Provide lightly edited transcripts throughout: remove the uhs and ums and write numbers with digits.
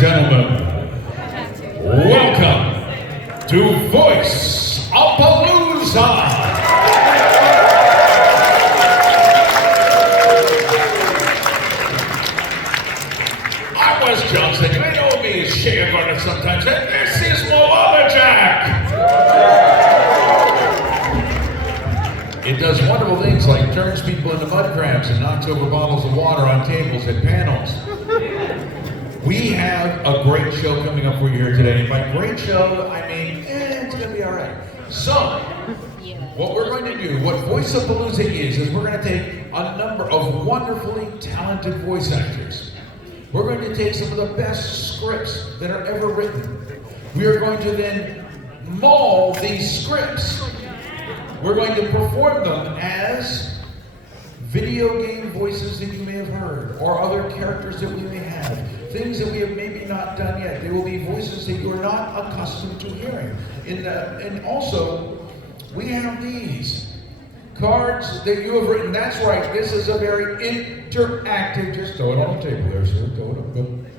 gentlemen, welcome to VoiceAPalooza! I'm Wes Johnson, you may know me as Shea Garnet sometimes, and this is Moana Jack! It does wonderful things like turns people into mud crabs and knocks over bottles of water on tables and panels. We have a great show coming up for you here today. And by great show, I mean, it's going to be all right. So, what we're going to do, what VoiceAPalooza is we're going to take a number of wonderfully talented voice actors. We're going to take some of the best scripts that are ever written. We are going to then maul these scripts. We're going to perform them as video game voices that you may have heard, or other characters that we may have, things that we have maybe not done yet. They will be voices that you are not accustomed to hearing. And also, we have these cards that you have written. That's right, this is a very interactive, just throw it on the table there, sir. Go,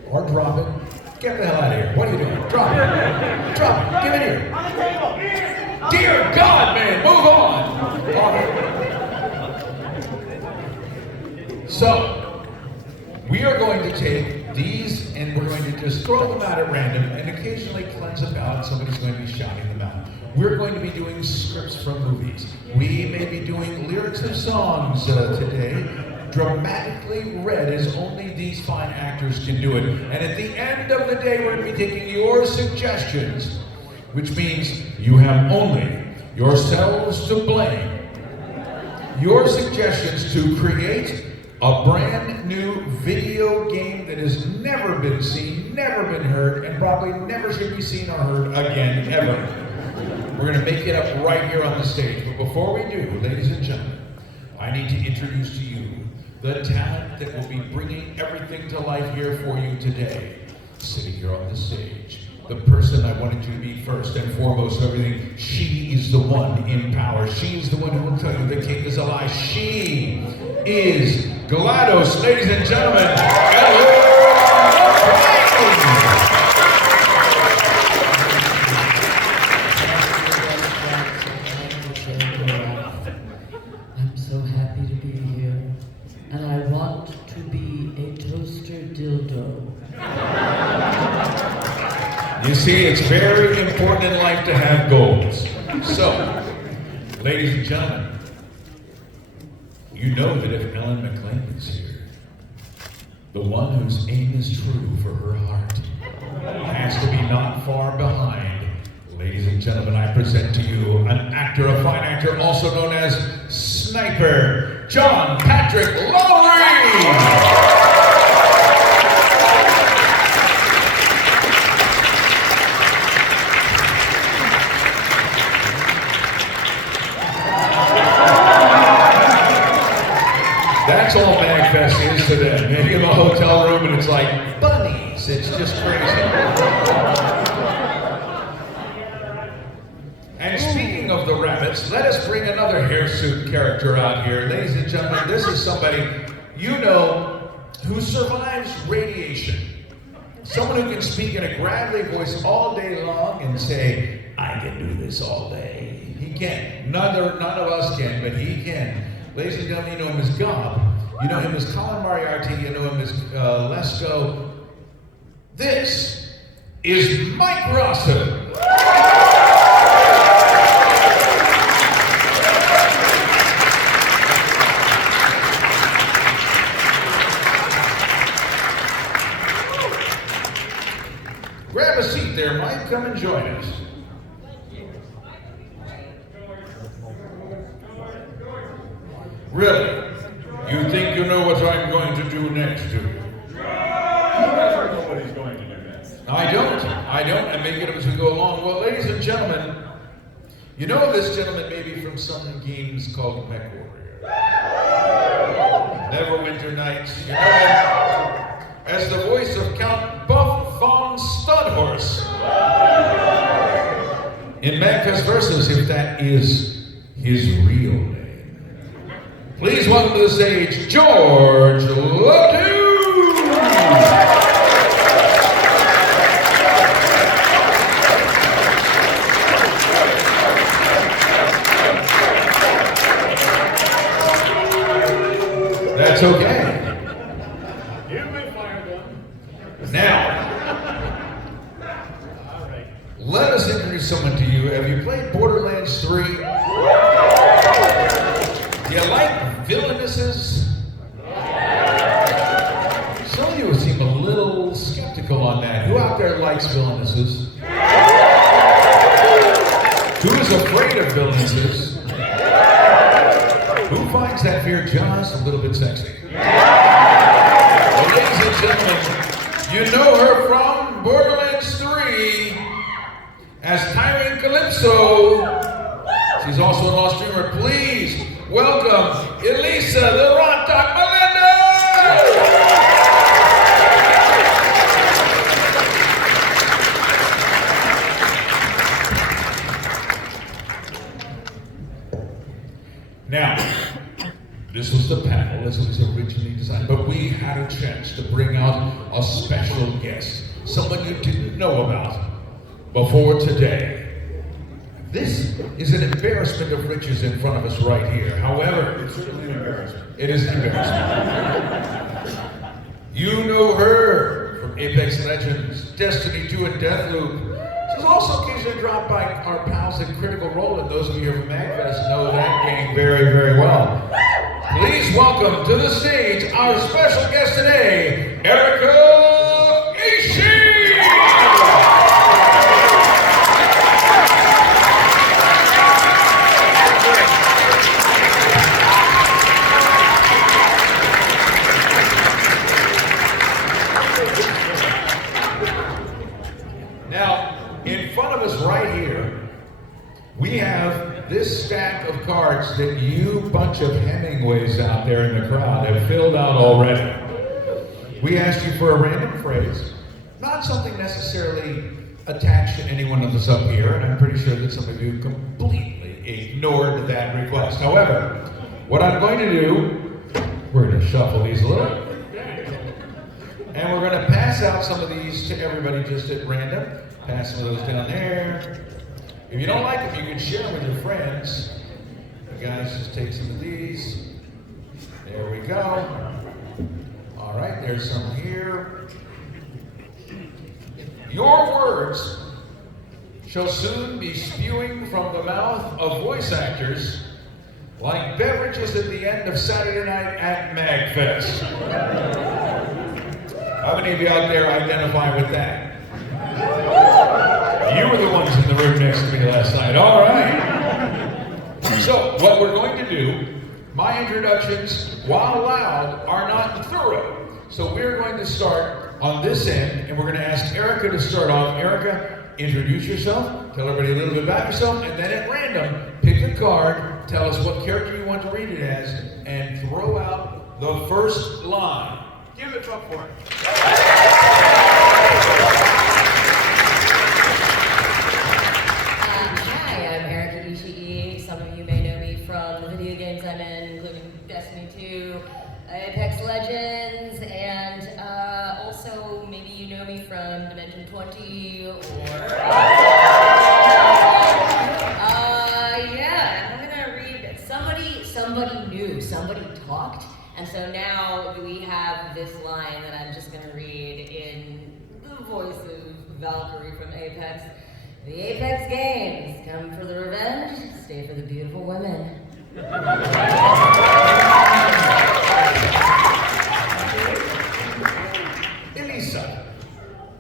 or drop it. Get the hell out of here. What are you doing? Drop it. Drop it. Give it here. On the table. Dear God, man, move on. All right. So, we are going to take these and we're going to just throw them out at random and occasionally cleanse them out and somebody's going to be shouting them out. We're going to be doing scripts from movies. We may be doing lyrics of songs today, dramatically read as only these fine actors can do it. And at the end of the day, we're going to be taking your suggestions, which means you have only yourselves to blame. Your suggestions to create a brand new video game that has never been seen, never been heard, and probably never should be seen or heard again, ever. We're going to make it up right here on the stage. But before we do, ladies and gentlemen, I need to introduce to you the talent that will be bringing everything to life here for you today. Sitting here on the stage, the person I wanted you to be first and foremost of everything. She is the one in power. She is the one who will tell you the king is a lie. She is GLaDOS, ladies and gentlemen. I'm so happy to be here, and I want to be a toaster dildo. You see, it's very important in life to have goals. So, ladies and gentlemen, you know that if Ellen McLean is here, the one whose aim is true for her heart has to be not far behind. Ladies and gentlemen, I present to you an actor, a fine actor, also known as Sniper, John Patrick Lowry! That's all MAGFest is to them. They give a hotel room and it's like bunnies. It's just crazy. And speaking of the rabbits, let us bring another hirsute character out here. Ladies and gentlemen, this is somebody you know who survives radiation. Someone who can speak in a gravelly voice all day long and say, I can do this all day. He can. None of us can, but he can. Ladies and gentlemen, you know him as Gob. You know him as Colin Moriarty. You know him as Lesko. This is Mike Rosso. Grab a seat there, Mike. Come and join us. Really? You think you know what I'm going to do next, do you? You never know what he's going to do next. I don't. I make it up as we go along. Well, ladies and gentlemen, you know this gentleman maybe from some games called MechWarrior. Neverwinter Nights. You know him as the voice of Count Buff Von Studhorse in MAGFest Versus, if that is his real name. Please welcome to the stage, George Ledoux! That's okay. You may fire them. Now, All right. let us introduce someone to you. Have you played Borderlands 3? Do you like villainesses? Some of you seem a little skeptical on that. Who out there likes villainesses? Who is afraid of villainesses? Who finds that fear just a little bit sexy? Well, ladies and gentlemen, you know her from Borderlands 3 as Tyrene Calypso. She's also an Lost Dreamer. Please welcome Elisa the Rock Dog Melendez! Now, this was the panel as it was originally designed, but we had a chance to bring out a special guest, someone you didn't know about before today. This is an embarrassment of riches in front of us right here. However, It's certainly an embarrassment. it is an embarrassment. You know her from Apex Legends, Destiny 2, and Deathloop. She's also occasionally dropped by our pals at Critical Role, and those of you here from MAGFest know that game very, very well. Please welcome to the stage our special guest today, Erica Ishii! Now, in front of us right here, we have this stack of cards that you bunch of Hemingways out there in the crowd have filled out already. We asked you for a random phrase, not something necessarily attached to any one of us up here, and I'm pretty sure that some of you completely ignored that request. However, what I'm going to do, we're going to shuffle these a little. And we're going to pass out some of these to everybody just at random. Pass some of those down there. If you don't like them, you can share them with your friends. You guys just take some of these. There we go. All right, there's some here. Your words shall soon be spewing from the mouth of voice actors like beverages at the end of Saturday night at MAGFest. How many of you out there identify with that? You were the ones in the room next to me last night. All right. So, what we're going to do, my introductions, while loud, are not thorough. So we're going to start on this end, and we're going to ask Erica to start off. Erica, introduce yourself, tell everybody a little bit about yourself, and then at random, pick a card, tell us what character you want to read it as, and throw out the first line. Give it a truck for it. Hi, I'm Erica Ishii. Some of you may know me from the video games I'm in, including Destiny 2, Apex Legends, and also maybe you know me from Dimension 20 or... yeah, I'm gonna read somebody knew, somebody talked, and so now we have this line that I'm just gonna read in the voice of Valkyrie from Apex. The Apex Games, come for the revenge, stay for the beautiful women. Elisa.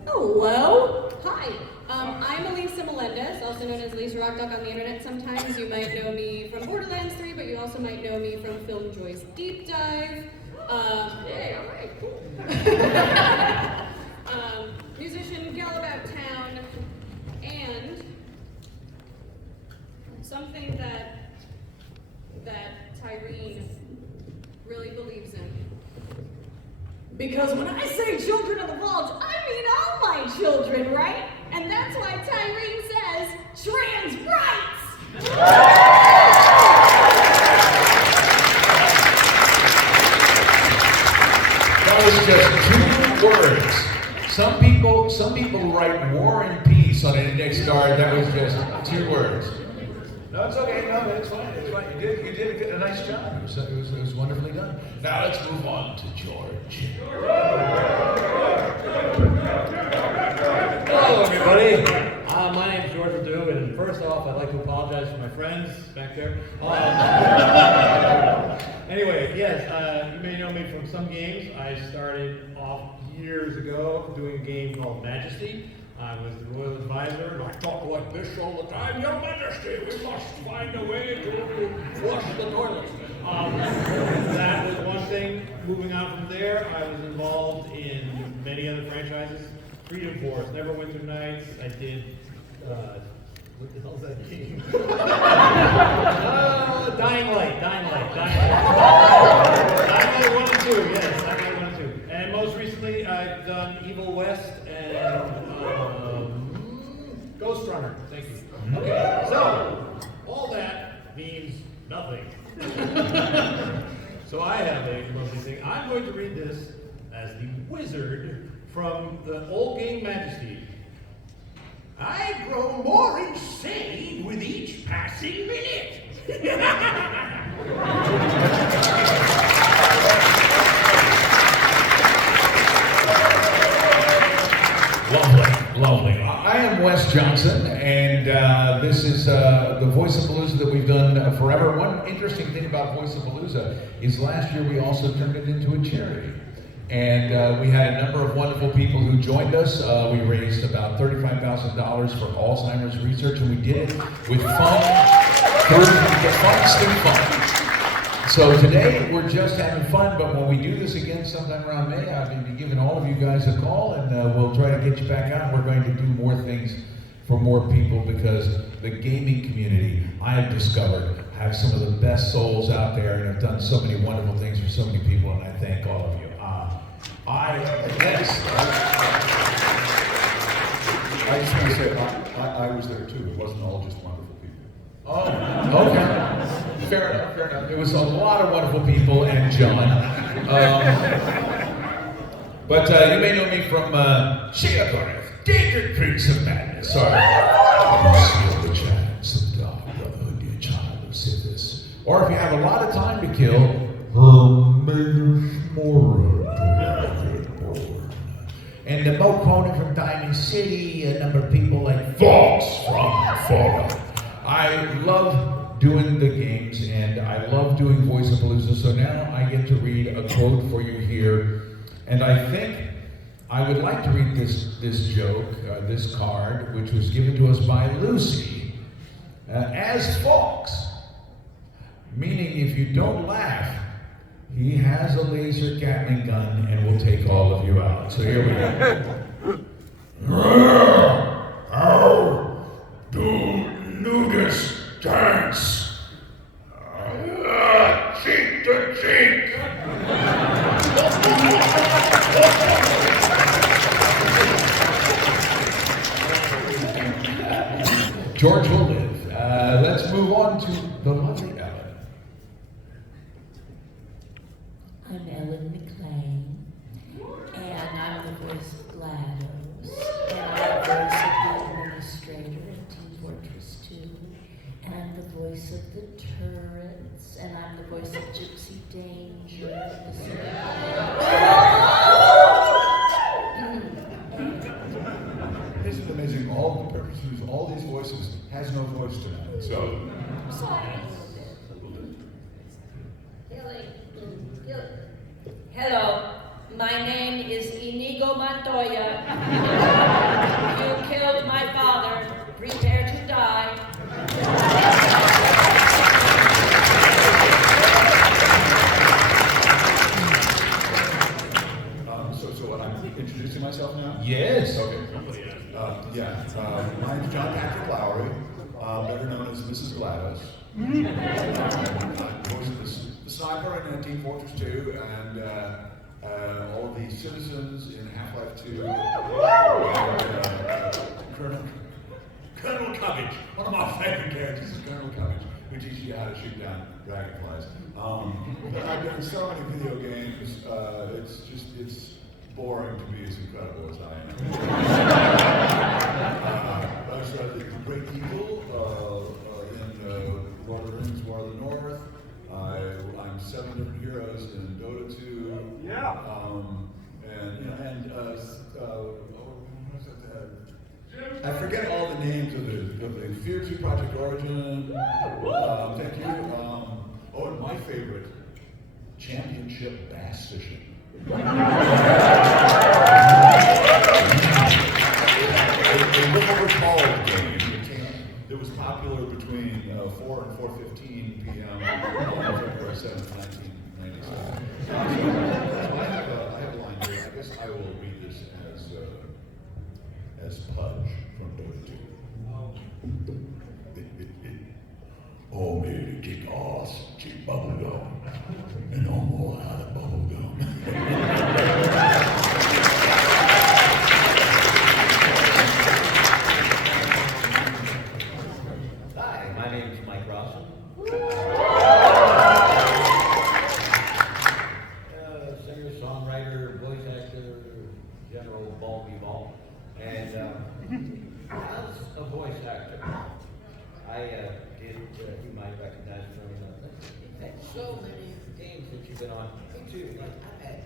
Hello. Hi. I'm Elisa Melendez, also known as Elisa Rock Dog on the internet. Sometimes you might know me from Borderlands 3, but you also might know me from Film Joy's Deep Dive. Hey, all right, cool. Musician, gal about town, and something that Tyrene really believes in. Because when I say children of the vault, I mean all my children, right? And that's why Tyrene says trans rights! That was just 2 words. Some people write war and peace on an index card. That was just 2 words. No, it's okay. No, it's fine. It's fine. You did a nice job. It was wonderfully done. Now let's move on to George. Hello, everybody. My name's George Ledoux, and first off, I'd like to apologize for my friends back there. Anyway, yes, you may know me from some games. I started off years ago doing a game called Majesty. I was the royal advisor, and I talk like this all the time. Your Majesty, we must find a way to flush the toilets. That was one thing. Moving on from there, I was involved in many other franchises. Freedom Force, Neverwinter Nights. I did, what the hell's that game? Dying Light. Dying Light 1 and 2, yes, Dying Light 1 and 2. And most recently, I've done Evil West and Ghost Runner. Thank you. Okay, so all that means nothing. So I have a lovely thing. I'm going to read this as the wizard from the old game Majesty. I grow more insane with each passing minute. Lovely. I am Wes Johnson, and this is the VoiceAPalooza that we've done forever. One interesting thing about VoiceAPalooza is last year we also turned it into a charity. And we had a number of wonderful people who joined us. We raised about $35,000 for Alzheimer's research, and we did it with fun, fun. So today we're just having fun, but when we do this again sometime around May, I'll be giving all of you guys a call, and we'll try to get you back out. We're going to do more things for more people because the gaming community, I have discovered, have some of the best souls out there and have done so many wonderful things for so many people, and I thank all of you. I just want to say, I was there too. It wasn't all just wonderful people. Oh, okay. Fair enough. It was a lot of wonderful people and John. But you may know me from Sheathorth, Danger Prince of Madness. Sorry. You steal the chance of dark brotherhood, dear child of Sithis. Or if you have a lot of time to kill, and the boat owner from Diamond City, a number of people like Fox from Fallout. I love doing the games and I love doing VoiceAPalooza, so now I get to read a quote for you here. And I think I would like to read this joke, this card, which was given to us by Lucy, as Fox. Meaning if you don't laugh, he has a laser Gatling gun and will take all of you out. So here we go. How do nudists dance? Cheek to cheek. George will live. Let's move on to the lovely Ellen. I'm Ellen McLean, and I'm the voice of GLaDOS, and I'm the voice of the administrator in Team Fortress 2, and I'm the voice of the turrets, and I'm the voice of Gypsy Danger. Isn't it amazing? All the person who's all these voices has no voice tonight. So. Sorry. Hello, my name is Inigo Montoya. You killed my father. Prepare to die. So what, I'm introducing myself now? Yes. Okay. My name's John Patrick Lowry, better known as Mrs. GLaDOS. I'm voice of the sniper in Team Fortress 2 and all of the citizens in Half-Life 2. Colonel Cubbage, one of my favorite characters is Colonel Cubbage, who teaches you how to shoot down dragonflies. But I've done so many video games, it's boring to be as incredible as I am. I was the Great Eagle in Lord of the Rings, War of the North. I'm 7 different heroes in Dota 2. Yeah. I forget all the names of the Fear 2 Project Origin. Thank you. And my favorite, Championship Bass Fishing. A little recalled game. It was popular between 4 and 4:15 p.m. on February 7th, 1997. So I have a line here. I guess I will read this as Pudge from Dota 2. Oh, me to kick ass, cheap bubblegum, and no more out of bubblegum. Hi, my name is Mike Rawson. Singer, songwriter, voice actor, general ball. And as a voice actor, I you might recognize from you've had so many games that you've been on. Me too. Like I've had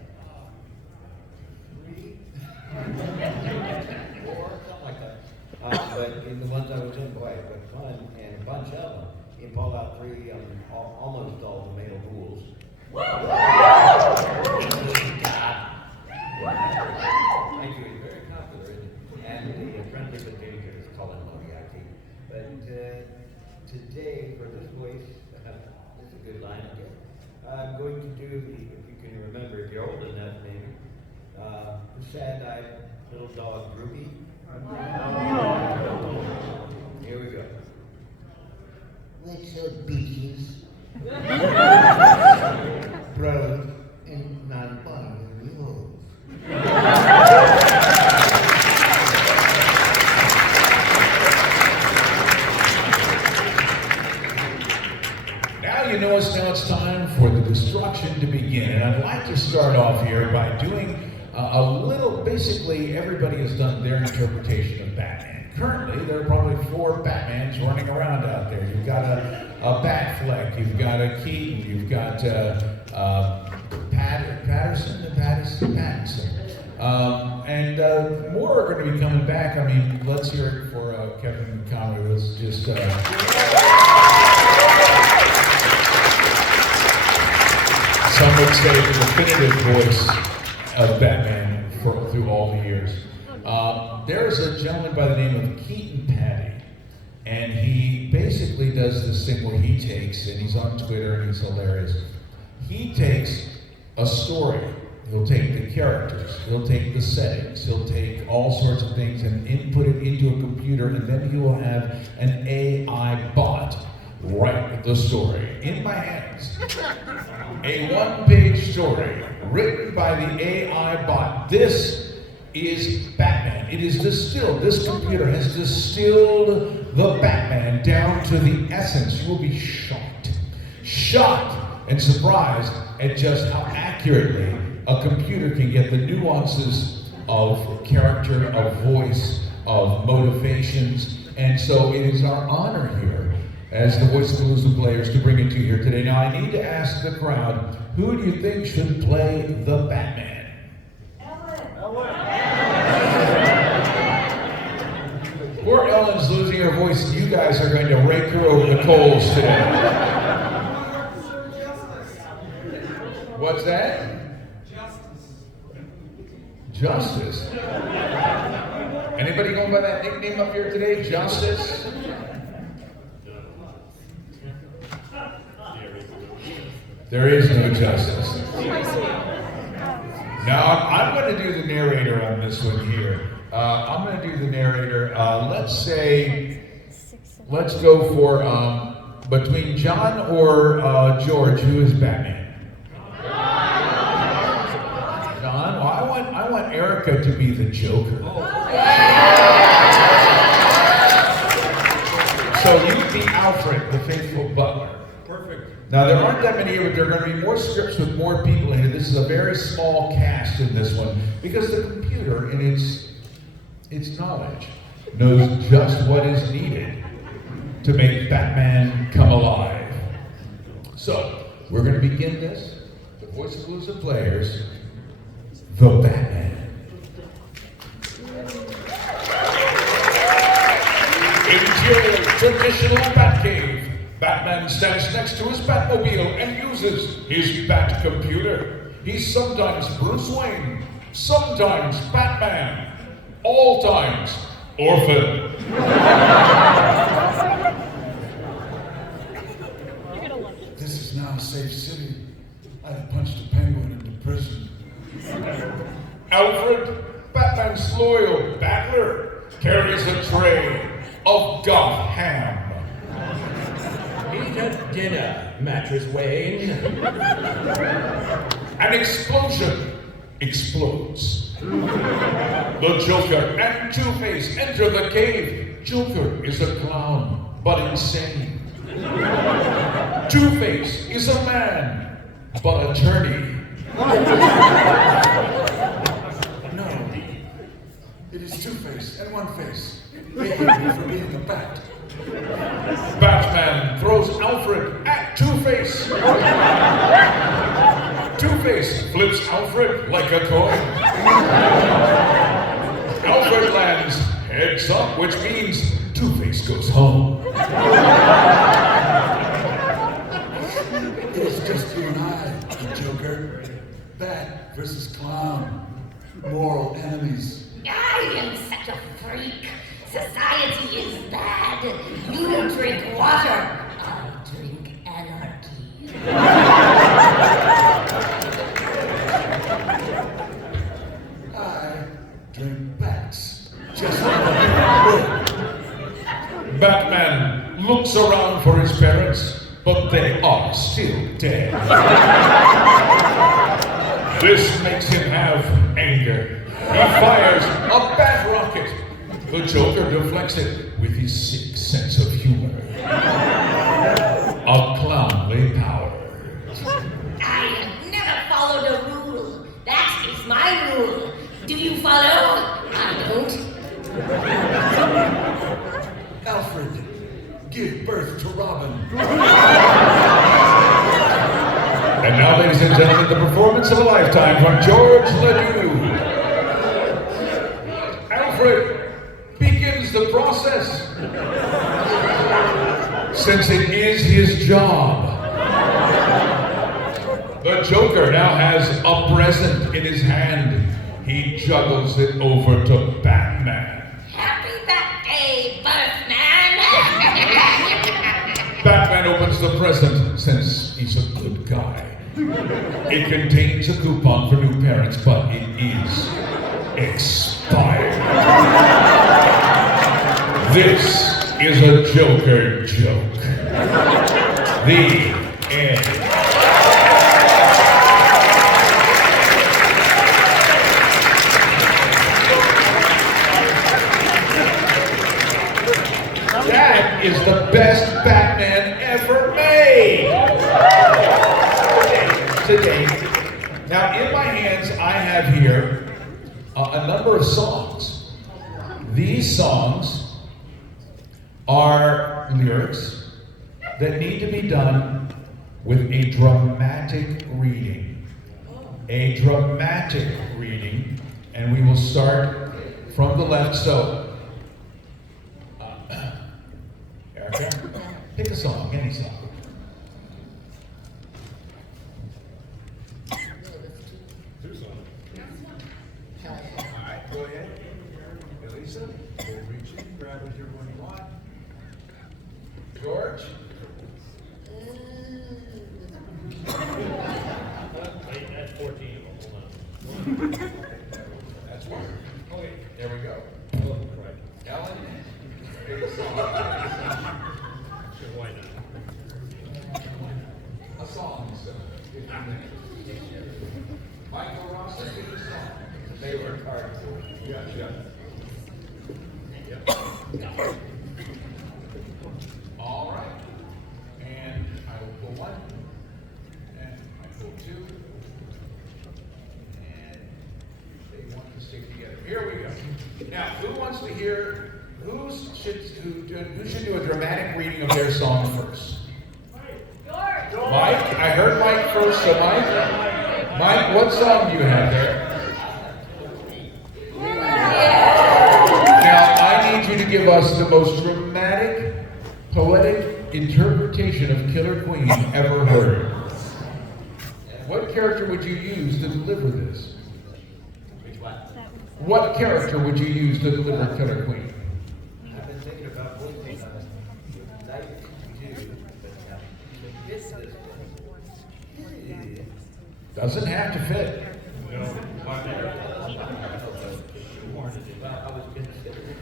3, 4, something like that. But in the ones I was in, boy, it was fun, and a bunch of them. In Fallout 3, almost all the male ghouls. Thank you. It's very popular, and the friendly but dangerous Colin Moriarty. But today, for this voice, this is a good line, I guess. I'm going to do the, if you can remember, if you're old enough, maybe, the sad-eyed little dog Groupie. Here we go. What's up, bitches? Bros and non-binary hoes. Now it's time for the destruction to begin. And I'd like to start off here by doing a little, basically everybody has done their interpretation of Batman. Currently, there are probably 4 Batmans running around out there. You've got a Batfleck, you've got a Keaton, you've got Pattinson. And more are going to be coming back. I mean, let's hear it for Kevin Conroy. Let's just... Some would say the definitive voice of Batman through all the years. There's a gentleman by the name of Keaton Patty, and he basically does this thing where he takes, and he's on Twitter and he's hilarious, he takes a story, he'll take the characters, he'll take the settings, he'll take all sorts of things and input it into a computer, and then he will have an AI bot write the story in my hands. A 1-page story written by the AI bot. This is Batman. It is distilled. This computer has distilled the Batman down to the essence. You will be shocked and surprised at just how accurately a computer can get the nuances of character, of voice, of motivations. And so it is our honor here as the VoiceAPalooza players to bring it to you here today. Now I need to ask the crowd, who do you think should play the Batman? Ellen. Poor Ellen's losing her voice. You guys are going to rake her over the coals today. What's that? Justice. Anybody going by that nickname up here today? Justice? There is no justice. Now, I'm going to do the narrator on this one here. I'm going to do the narrator. Let's go for between John or George, who is Batman? John? Well, I want Erica to be the Joker. So you be Alfred, the faithful butler. Perfect. Now, there aren't that many here, but there are going to be more scripts with more people in it. This is a very small cast in this one, because the computer, in its knowledge, knows just what is needed to make Batman come alive. So, we're going to begin this. The VoiceAPalooza players, the Batman. Interior traditional Batcave. Batman stands next to his Batmobile and uses his Bat computer. He's sometimes Bruce Wayne, sometimes Batman, all times orphan. This is now a safe city. I've punched a penguin into prison. Alfred, Batman's loyal battler, carries a tray of goth ham. Meet at dinner, Mattress Wayne. An explosion explodes. The Joker and Two-Face enter the cave. Joker is a clown, but insane. Two-Face is a man, but attorney. No, it is Two-Face and One-Face. They hate me for being a bat. Batman throws Alfred at Two-Face. Two-Face flips Alfred like a coin. Alfred lands heads up, which means Two-Face goes home. It is just you and I, the Joker. Bat versus clown. Moral enemies. I am such a freak. Society is bad. You drink water. I drink anarchy. I drink bats. Just like a Batman looks around for his parents, but they are still dead. This makes him have anger. He fires a bat rocket. The Joker deflects it with his sick sense of humor. A clownly power. I have never followed a rule. That is my rule. Do you follow? I don't. Alfred, give birth to Robin. And now, ladies and gentlemen, the performance of a lifetime from George Ledoux. Alfred begins the process, since it is his job. The Joker now has a present in his hand. He juggles it over to Batman. Happy birthday, Birthman! Batman opens the present, since he's a good guy. It contains a coupon for new parents, but it is expired. This is a Joker joke. The end. That is the best Batman ever made. Today. Now, in my hands, I have here a number of songs. These songs are lyrics that need to be done with a dramatic reading. A dramatic reading, and we will start from the left. So, Erica, pick a song, any song. Alright, go ahead. Elisa, we'll reach in, grab whichever one you want. George? That's 14. Hold on. That's one. Okay, there we go. Oh, right. Ellen, pick a song. Sure, why not? A song, so 15 minutes. Michael Ross, pick a song. They work hard for it. Yeah. All right. And I will pull one. And I pull two. And they want to stick together. Here we go. Now, who wants to hear? Who should do a dramatic reading of their song first? Mike. first. So Mike, what song do you have there? Now, I need you to give us the most dramatic, poetic interpretation of Killer Queen ever heard. What character would you use to deliver this? Which one? What character would you use to deliver Killer Queen? I've been thinking about voicing night too, but this one. Doesn't have to fit. No, why not? Well, I was considering.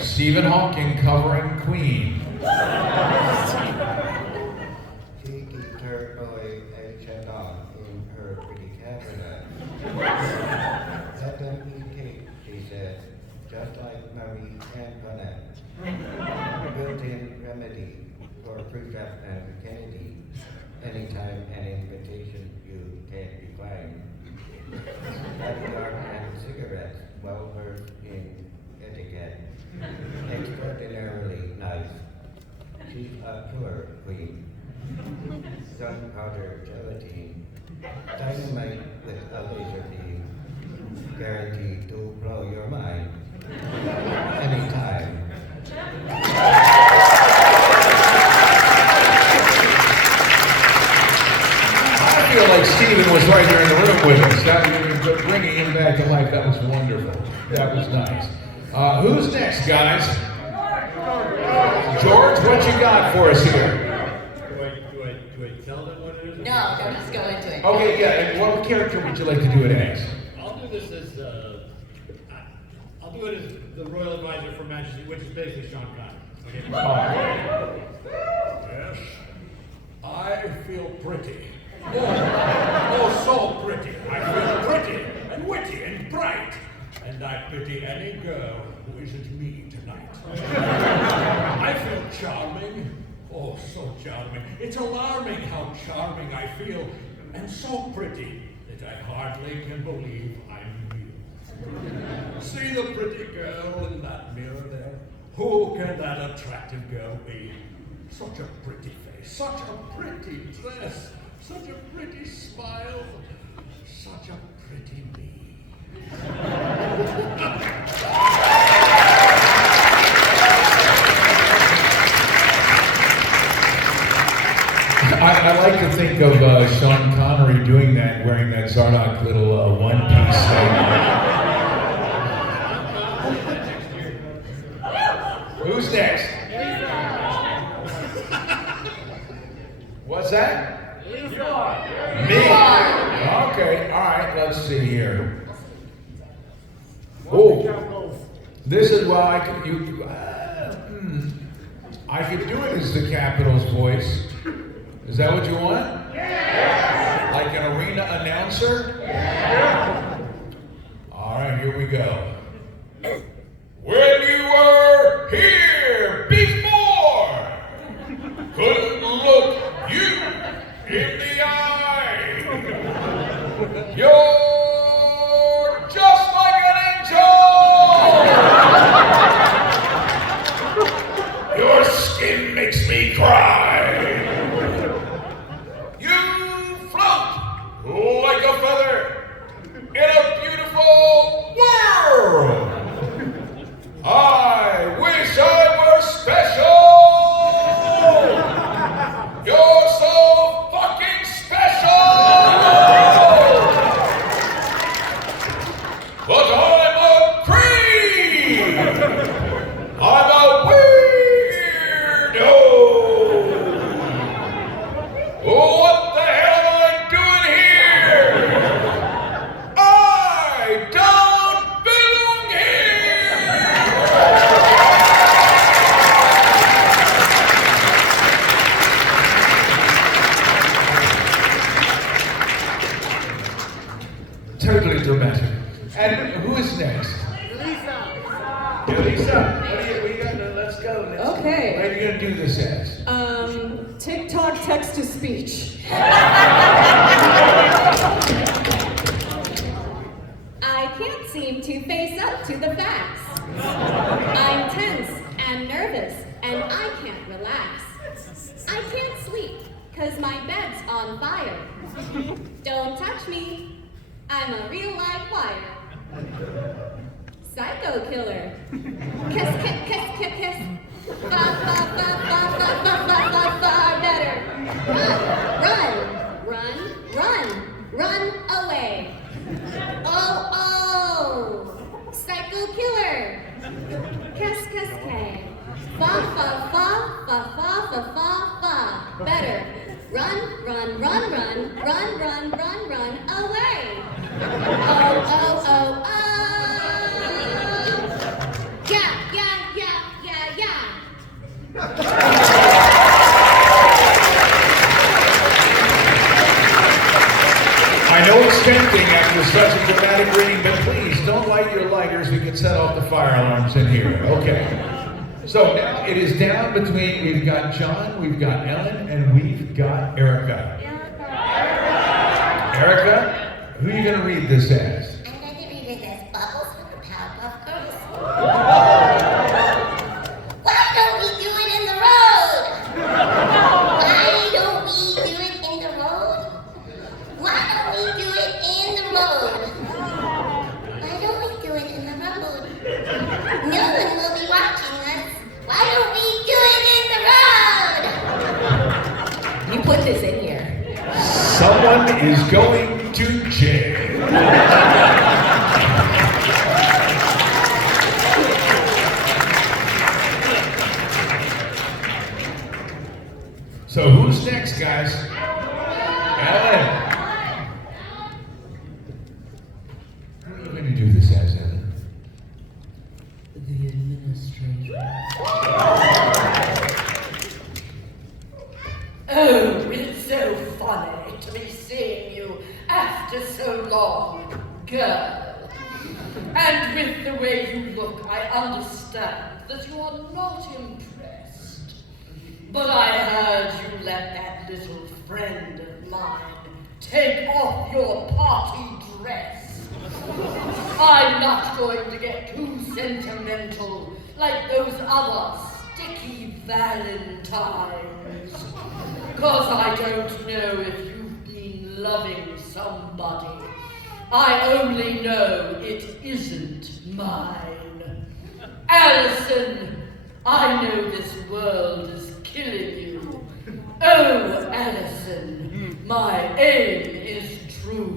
Stephen Hawking covering Queen. She keeps her boy and shut off in her pretty cabinet. Let them eat cake, she said, just like Marie Antoinette. Built-in remedy for Khrushchev and Kennedy. Anytime an invitation you can't decline. Caviar and cigarettes, well versed in etiquette. Extraordinarily nice. She's a pure queen. Gunpowder gelatine. Dynamite with a laser beam. Guaranteed to blow your mind. Anytime. I feel like Stephen was right here in the room with us. That was bringing him back to life. That was wonderful. That was nice. Who's next, guys? George, what you got for us here? Do I tell them what it is? No, just go into it. Okay, yeah, and what character would you like to do it as? I'll do this as I'll do it as the royal advisor for Majesty, which is basically Sean Connery. Okay. Yes, I feel pretty. Oh, so pretty. I feel pretty and witty and bright. And I pity any girl who isn't me tonight. I feel charming. Oh, so charming. It's alarming how charming I feel. And so pretty that I hardly can believe I'm real. See the pretty girl in that mirror there? Who can that attractive girl be? Such a pretty face, such a pretty dress, such a pretty smile, such a pretty me. I like to think of Sean Connery doing that, wearing that Zardoz little one-piece thing. Who's next? What's that? Me? Okay, all right, let's see here. Oh, this is, well, I could do it as the Capitals voice. Is that what you want? Yeah. Like an arena announcer? Yeah. All right, here we go. When you were here before, couldn't look you in the eye. You're just like an angel. Your skin makes me cry. Like a feather in a beautiful world. I wish I were special. You're so fucking special. But I'm a creep. I'm a weirdo. What the hell am I doing here? I don't belong here! Totally dramatic. And who is next? Elisa! Elisa, what do you got? Let's go. Okay. What are you going to do this as? TikTok text to speech. I can't seem to face up to the facts. 'cause my bed's on fire. Don't touch me. I'm a real live wire. Psycho killer. Kiss, kiss, kiss, kiss, kiss. Far, far, far, far, far, far, far, far, far better. Run, run, run, run away. Oh, oh, psycho killer. Kiss, kiss, kiss. Fa, fa, fa, fa, fa, fa, fa, fa. Better. Run, run, run, run, run, run, run, run away. Oh, oh, oh, oh. Yeah, yeah, yeah, yeah, yeah. I know it's tempting after such a dramatic reading, but please don't light your lighters. We can set off the fire alarms in here. Okay. So now it is down between, we've got John, we've got Ellen, and we've got Erica. Erica, who are you going to read this as? I'm going to read it as Bubbles from the Powerpuff Girls. Why don't we do it in the road? Why don't we do it in the road? Why don't we do it in the road? Why don't we do it in the road? No one will be watching us. Why don't we do it in the road? You put this in here. Someone is going to jail. So who's next, guys? Ellen. Who are you going to do this as, Ellen? The administrator. Oh, it's so funny to be seeing you after so long, girl. And with the way you look, I understand that you are not impressed. But I heard you let that little friend of mine take off your party dress. I'm not going to get too sentimental like those other sticky valentines. 'Cause I don't know if you've been loving somebody. I only know it isn't mine. Allison, I know this world is killing you. Oh, Allison, my aim is true.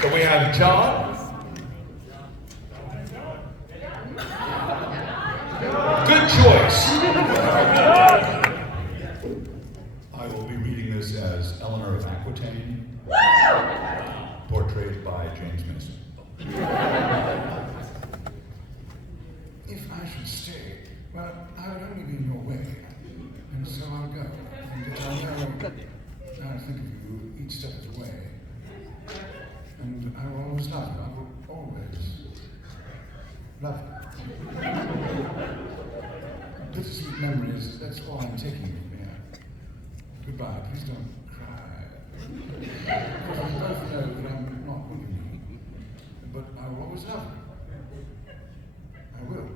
So we have John. Good choice. I will be reading this as Eleanor of Aquitaine, portrayed by James Mason. If I should stay, well, I would only be in your way, and so I'll go. And I know I think of you each step of the way. And I will always love you. I will always love you. Bittersweet memories, that's all I'm taking from here. Goodbye, please don't cry. Because we both know that I'm not with you, but I will always love you. I will.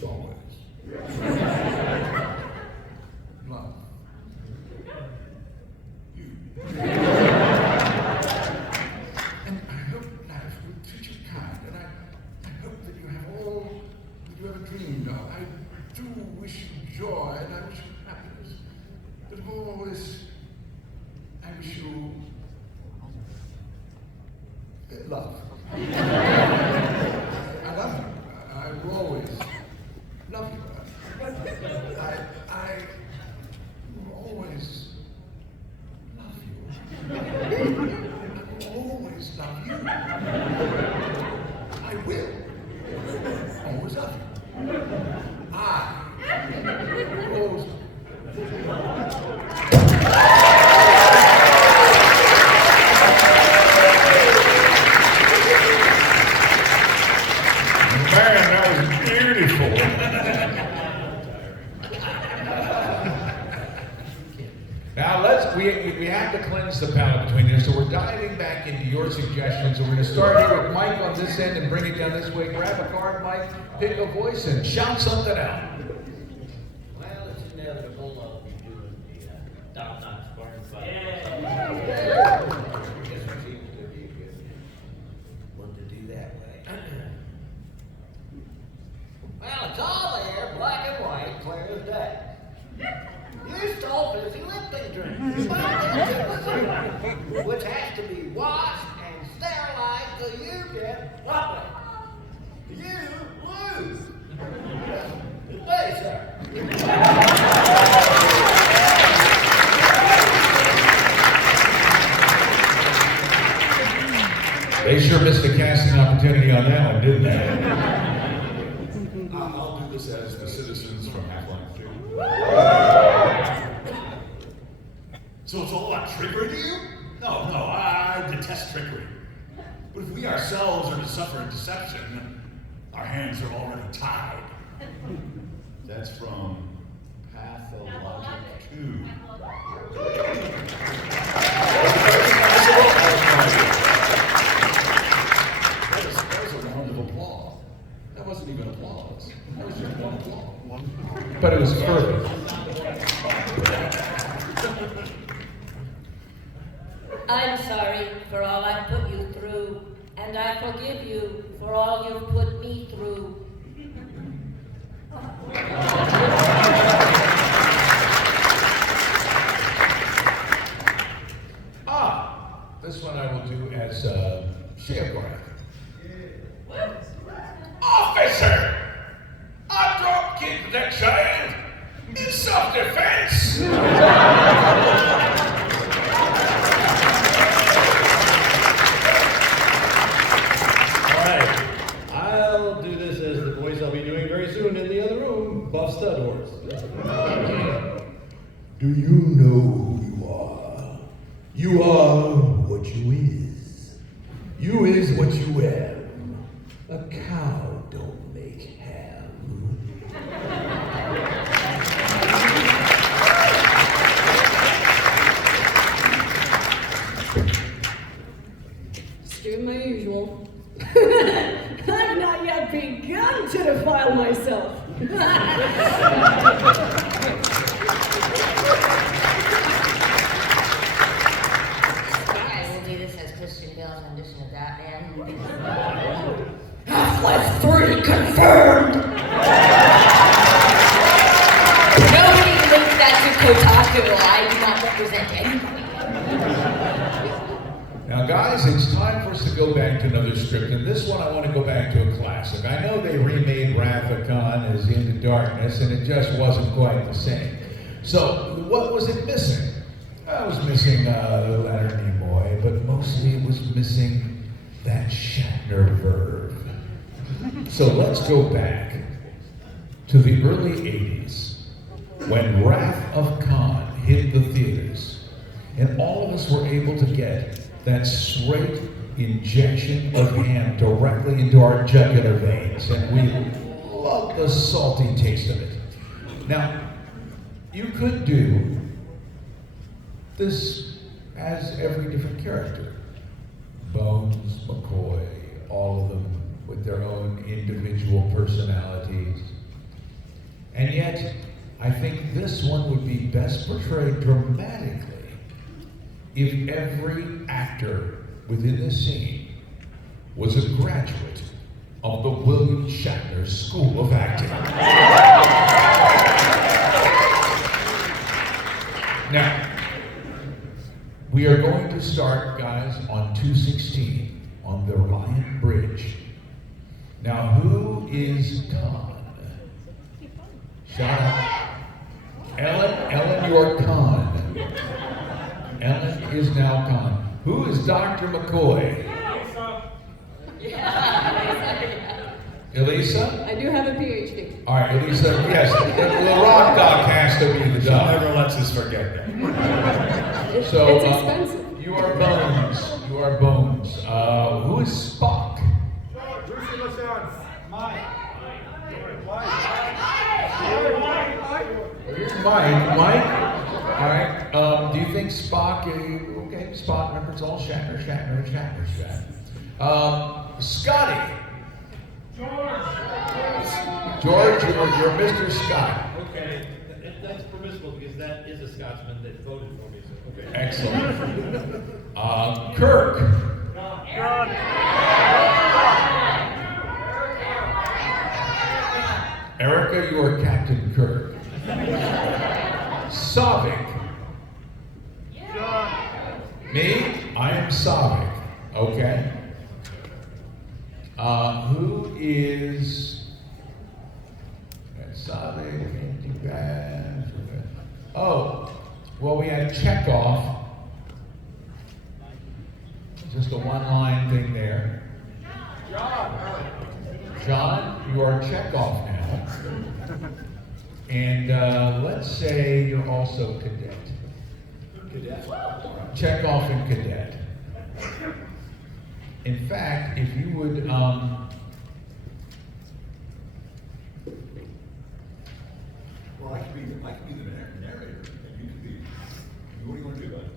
Always. Love. You. And I hope life will treat you kind, and I hope that you have all that you ever dreamed of. I do wish you joy, and I wish you happiness. But above all this, I wish you love. I love you. I will always love you. I will always love you. I will always love you. I will always love you. I will always love you. between there. So we're diving back into your suggestions. And we're going to start here with Mike on this end and bring it down this way. Grab a card, Mike, pick a voice, and shout something out. Well, it's inevitable I'll be doing the top-notch foreign fight. Guess it seems to be a good one to do that way. Well, it's all there, black and white, clear as day. You stole fizzy lifting drink, which has to be washed and sterilized so you get lovely. You lose. Good day, sir. They sure missed a casting opportunity on that one, didn't they? I'll do this as the citizens from Half-Life 2. So it's all about trickery to you? No, I detest trickery. But if we ourselves are to suffer in deception, our hands are already tied. That's from Pathologic 2. That was a round of applause. That wasn't even applause. That was just one applause. But it was perfect. I'm sorry for all I put you through, and I forgive you for all you've put me through. This one I will do as Sheograph. Officer! I drop kicked that child in self-defense! Alright, I'll do this as the voice I'll be doing very soon in the other room, Buff Stud Horse. Do you know who you are? You are what you is. You is what you am. A cow don't make ham. Just doing my usual. I've not yet begun to defile myself. Rendition of that, man. Half-Life 3 confirmed! Nobody linked that to Kotaku. I do not represent anybody. Now, guys, it's time for us to go back to another script, and this one I want to go back to a classic. I know they remade Wrath of Khan as Into Darkness, and it just wasn't quite the same. So, what was it missing? I was missing Leonard Nimoy, but mostly it was missing that Shatner verve. So let's go back to the early 80s when Wrath of Khan hit the theaters, and all of us were able to get that straight injection of ham directly into our jugular veins, and we loved the salty taste of it. Now, you could do this as every different character. Bones, McCoy, all of them with their own individual personalities. And yet, I think this one would be best portrayed dramatically if every actor within this scene was a graduate of the William Shatner School of Acting. Now, we are going to start, guys, on 216 on the Reliant Bridge. Now, who is Khan? Shout out. Ellen, you are Khan. Ellen is now Khan. Who is Dr. McCoy? Elisa? I do have a PhD. All right, Elisa, yes, the rock doc has to be the doc. Never lets us forget that. So, It's expensive. you are Bones. You are Bones. Who is Spock? Here's Mike. Mike? All right. Do you think Spock? Okay. Okay, Spot records all Shatner. Scotty. George, you're Mr. Scott. Okay, that's permissible because that is a Scotsman that voted for me. So okay. Excellent. Kirk. Erica, you are Captain Kirk. Savik. Me? I am Savik. Okay. Who is Savik? Empty bags. Oh, well, we had Chekhov. Just a one-line thing there. John, you are Chekhov now. And let's say you're also Cadet. Chekhov and Cadet. In fact, if you would, Well, I could be the narrator, and you could be. What do you want to do about it?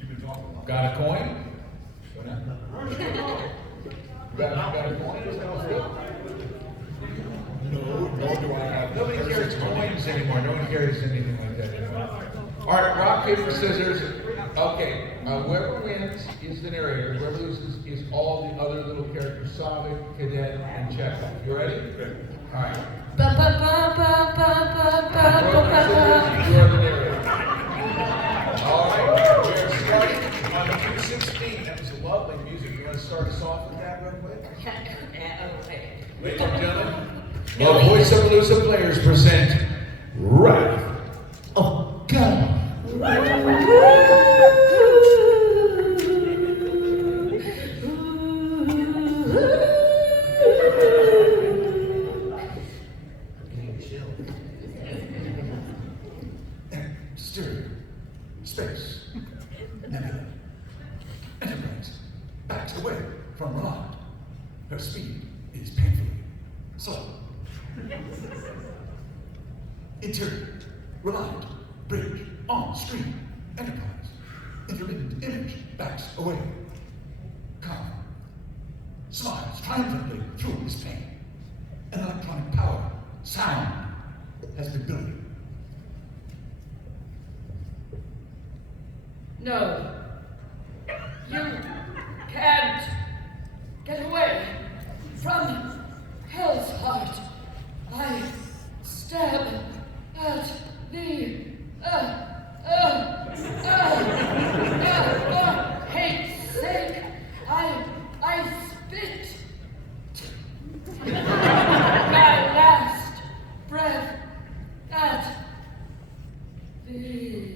You've been talking a lot. got a coin? Got a coin? No, nor do I have. Nobody carries coins anymore. No one carries anything like that anymore. All right, rock, paper, scissors. Okay, whoever wins is the narrator. Whoever loses is all the other little characters, Savik, Cadet, and Chekhov. You ready? All right. You are the narrator. All right, we are starting on 2:16. That was lovely music. You want to start us off with that real quick? Ladies and gentlemen, well, VoiceAPalooza players present Wrath of God. Stereo, space, nebula, Enterprise, backs away from Roland. Her speed is painfully slow. Interior, Reliant, bridge, on screen, Enterprise, intermittent image, backs away. Calm, smiles triumphantly through his pain. An electronic power, sound, has been building. No. You can't get away from Hell's Heart. I stab at the for hate's sake. I spit my last breath at thee.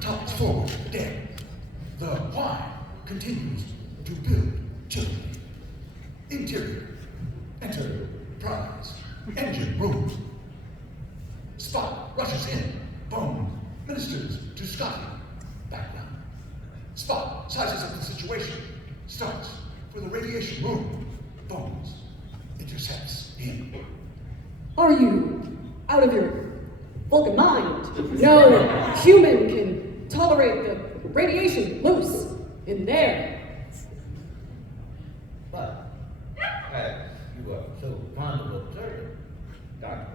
Tops forward, dead. The why continues to build children. Interior, Enterprise, engine room. Spot rushes in, Bone ministers to Scotty. Background. Spot sizes up the situation, starts for the radiation room. Bones intercepts him. Are you out of your Vulcan mind? No human can tolerate the radiation loose in there. But, as you are so fond of observing, Doctor,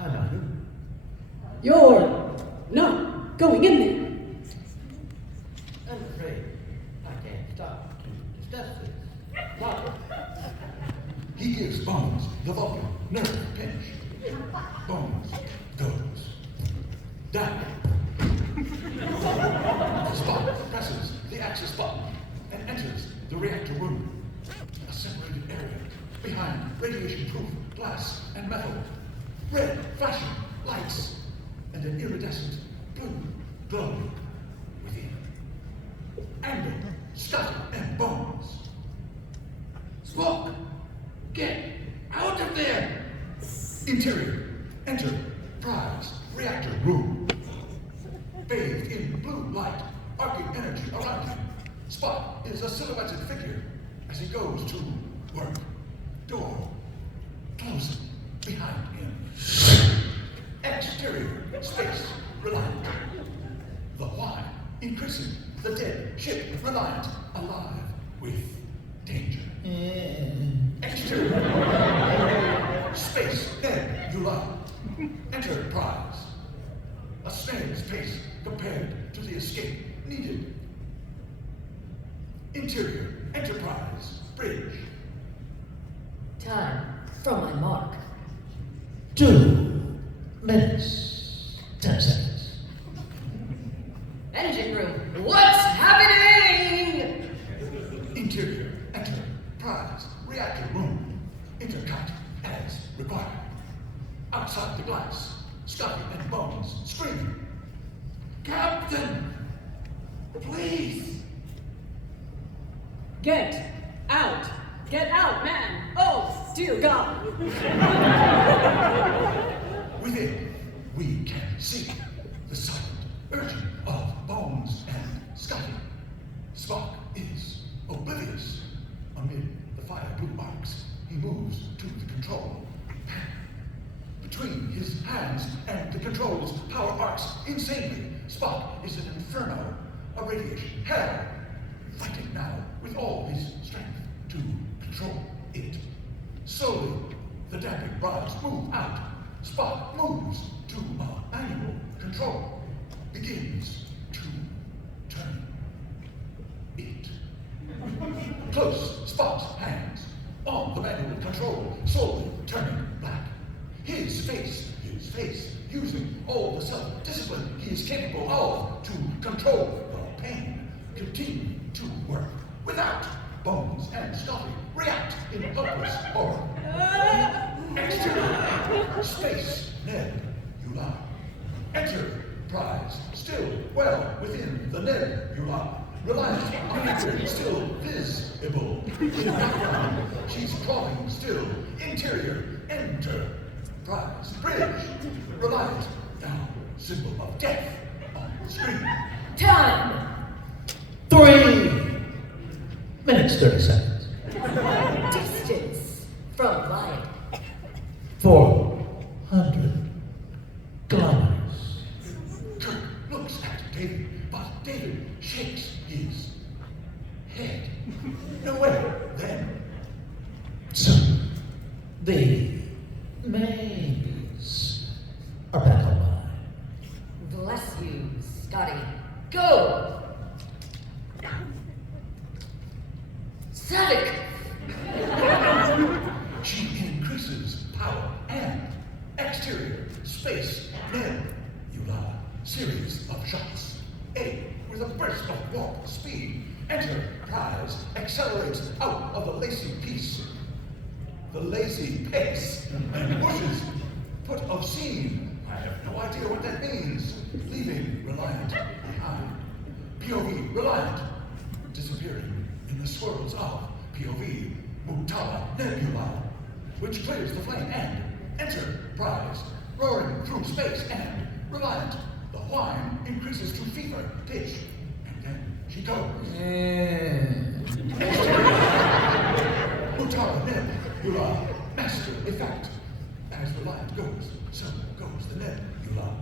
I'm not human. You're not going in there. I'm afraid I can't stop to discuss this. Doctor, He gives Bones the Vulcan nerve pinch. Bones goes down. Spot presses the access button and enters the reactor room. A separated area behind radiation-proof glass and metal. Red flashing lights and an iridescent blue glow within. Angle, Scotty, and Bones. Spock, get out of there! Interior, Enterprise, reactor room. Bathed in blue light, arcing energy around him. Spot is a silhouetted figure as he goes to work. Door closing behind him. Exterior, space, reliant. The why, increasing. The dead ship, reliant, alive, with danger. Exterior. Space, nebula. Enterprise. A snail's pace compared to the escape needed. Interior, Enterprise, bridge. Time from my mark. 2 minutes, 10 seconds. Engine room, what's happening? Interior, Enterprise, reactor room. Intercut as required. Outside the glass, Scotty and Bones screaming. Captain! Please! Get out! Get out, man! Oh, dear God! Within, we can see the silent urging of Bones and Scotty. Spock is oblivious. Amid the fire blue arcs, he moves to the control panel. Between his hands and the controls, power arcs insanely. Spock is an inferno, a radiation hell, fighting now with all his strength to control it. Slowly, the damping rods move out. Spock moves to a manual control, begins to turn it. Close, Spock's hands on the manual control, slowly turning back. His face, using all the self-discipline he is capable of to control the pain, continue to work without Bones and Scotty react in helpless horror. Exterior, space, nebula. Enterprise, still well within the nebula. Reliant on entry, still visible. In the background, she's crawling still. Interior, Enterprise, bridge. Reliant, now symbol of death on the screen. Time! 3 minutes, 30 seconds. Distance from light. 400 kilometers. Kirk looks at David, but David shakes his head. No way, then. So, the maybes are back online. Bless you, Scotty. Go! Savick! She increases power and exterior space nebula series of shots. A with a burst of warp speed. Enterprise accelerates out of the lazy pace, and whooshes. Put of scene. I have no idea what that means. Leaving Reliant behind. POV Reliant disappearing in the swirls of POV Mutala Nebula, which clears the flame and Enterprise roaring through space and Reliant. The whine increases to fever pitch, and then she goes. Mutala Nebula, master effect. As Reliant goes, so goes the nebula.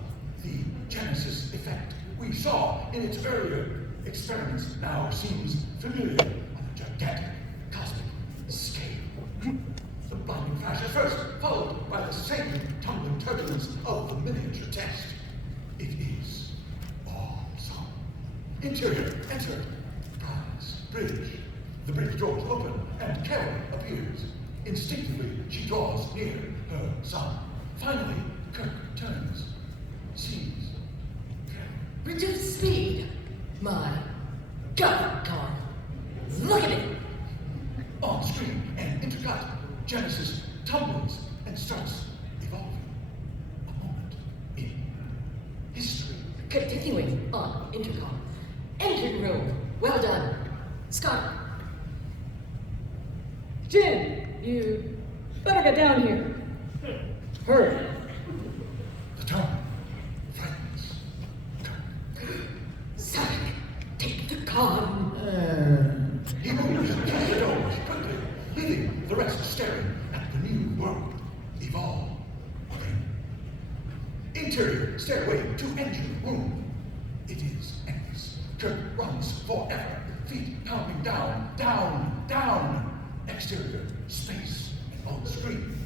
The Genesis effect we saw in its earlier experiments now seems familiar on a gigantic cosmic scale. The blinding flash at first, followed by the same tumbling turbulence of the miniature test. It is awesome. Interior, Enterprise, bridge. The bridge doors open and Carol appears. Instinctively, she draws near her son. Finally, Kirk turns, sees Carol. Reduce speed. My God, Carl. Look at it. On screen and intercut, Genesis tumbles and starts evolving. A moment in history. Continuing on intercom. Engine room. Well done. Scott. Jin, you better get down here. Hurry. The tone frightens Kirk. Savick, take the con. He moves through the doors quickly, leaving the rest staring at the new world evolve. Interior stairway to engine room. It is endless. Kirk runs forever. Feet pounding down, down, down. Exterior, space, and on screen.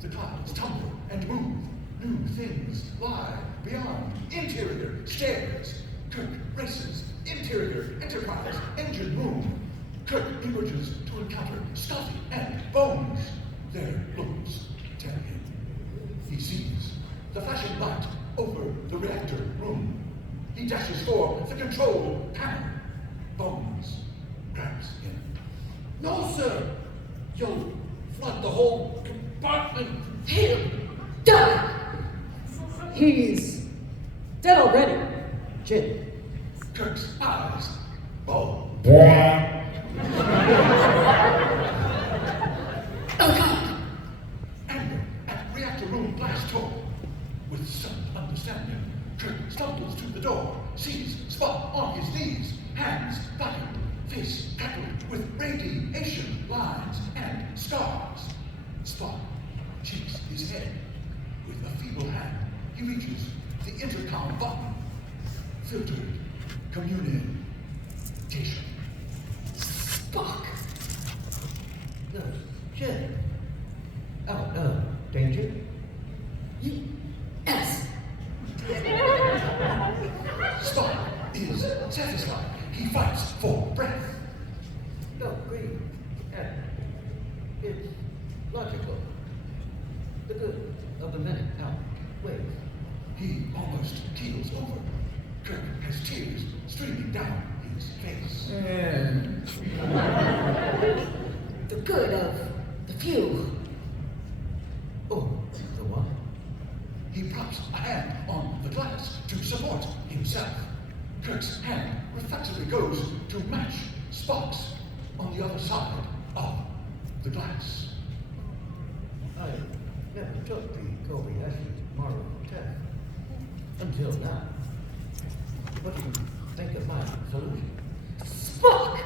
The clouds tumble and move. New things lie beyond. Interior, stairs. Kirk races. Interior, enterprise, engine room. Kirk emerges to encounter Scotty and Bones. There looms tell him. He sees the flashing light over the reactor room. He dashes for the control panel. Bones grabs him. No, sir. You'll flood the whole compartment. He'll die. He's dead already, Jin. Kirk's eyes bulge. Oh God. Anger at reactor room blast door. With some understanding, Kirk stumbles to the door, sees Spock on his knees, hands blackened, face peppered with radiation lines and scars. Spock cheeks his head. With a feeble hand, he reaches the intercom button. Filtered communication. Spock. No, Jim. Oh, no. Danger? Yes. Spock is satisfied. He fights for breath. No, Green. It's logical. The good of the minute outweighs. He almost keels over. Kirk has tears streaming down his face. The good of the few. Oh, the what? He props a hand on the glass to support himself. Kirk's hand reflexively goes to match Spock's on the other side of the glass. I never took the Kobayashi Maru test until now. What do you think of my solution? Spock.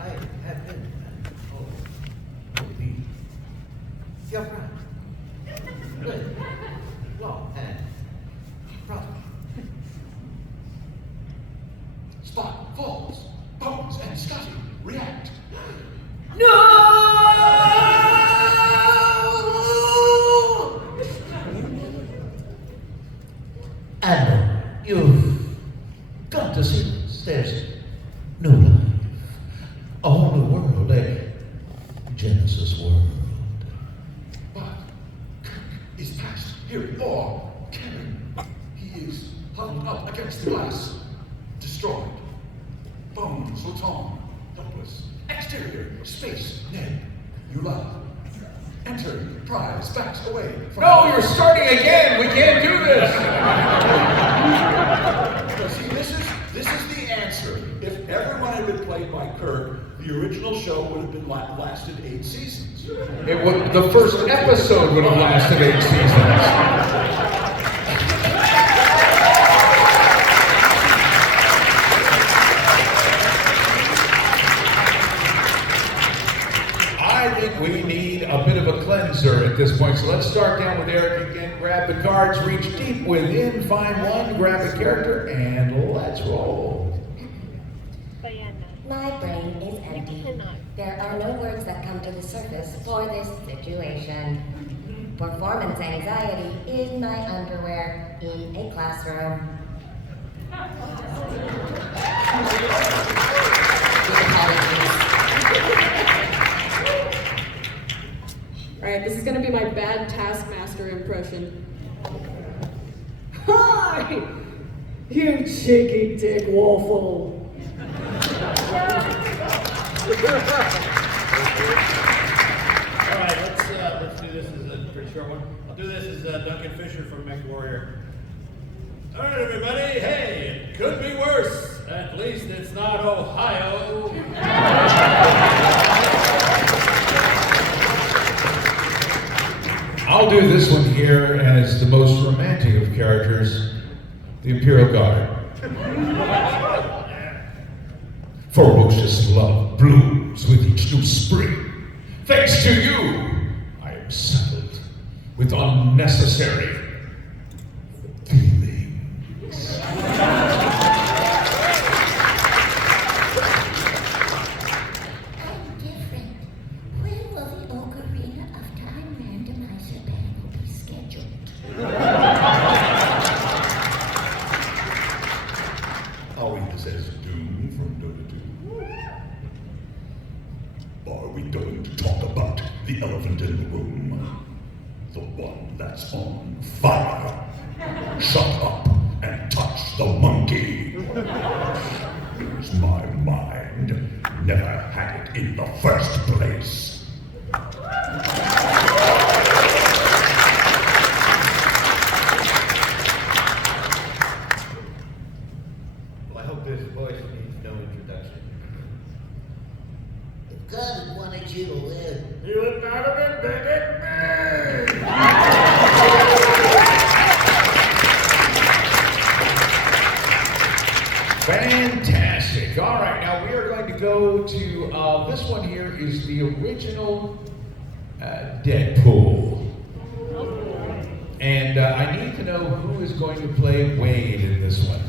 I have been maybe you're right. Good. Long and proper. Spock falls. Bones and Scotty react. And you've got to see this. There's new life. A whole new world, a Genesis world. But Kirk is past hearing or caring. He is huddled up against the glass. Destroyed. Bones looks on, helpless. Exterior, space, Ned, you love. Enter, prize, backs away from... No, you're starting again. We can't do this. Now, see, this is the answer. If everyone had been played by Kirk, the original show would have been lasted 8 seasons. It would. The first episode would have lasted 8 seasons. I think we need a bit of a cleanser at this point. So let's start down with Eric again. Grab the cards, reach deep within, find one, grab a character, and let's roll. My brain is empty. There are no words that come to the surface for this situation. Performance anxiety in my underwear in a classroom. Alright, this is gonna be my bad Taskmaster impression. Hi! You cheeky dick waffle. Alright, let's do this as a pretty short one. I'll do this as Duncan Fisher from MechWarrior. Alright, everybody, hey, it could be worse. At least it's not Ohio. I'll do this one here as the most romantic of characters, the Imperial Guard. Ferocious love blooms with each new spring. Thanks to you, I am settled with unnecessary fear. says Doom from Dota 2. Are we going to talk about the elephant in the room? The one that's on fire. Shut up and touch the monkey. Use my mind. Never had it in the first place. Well, I hope this voice needs no introduction. If God had wanted you to live, He would not have invented me! Fantastic. All right, now we are going to go to, this one here is the original Deadpool. And I need to know who is going to play Wade in this one.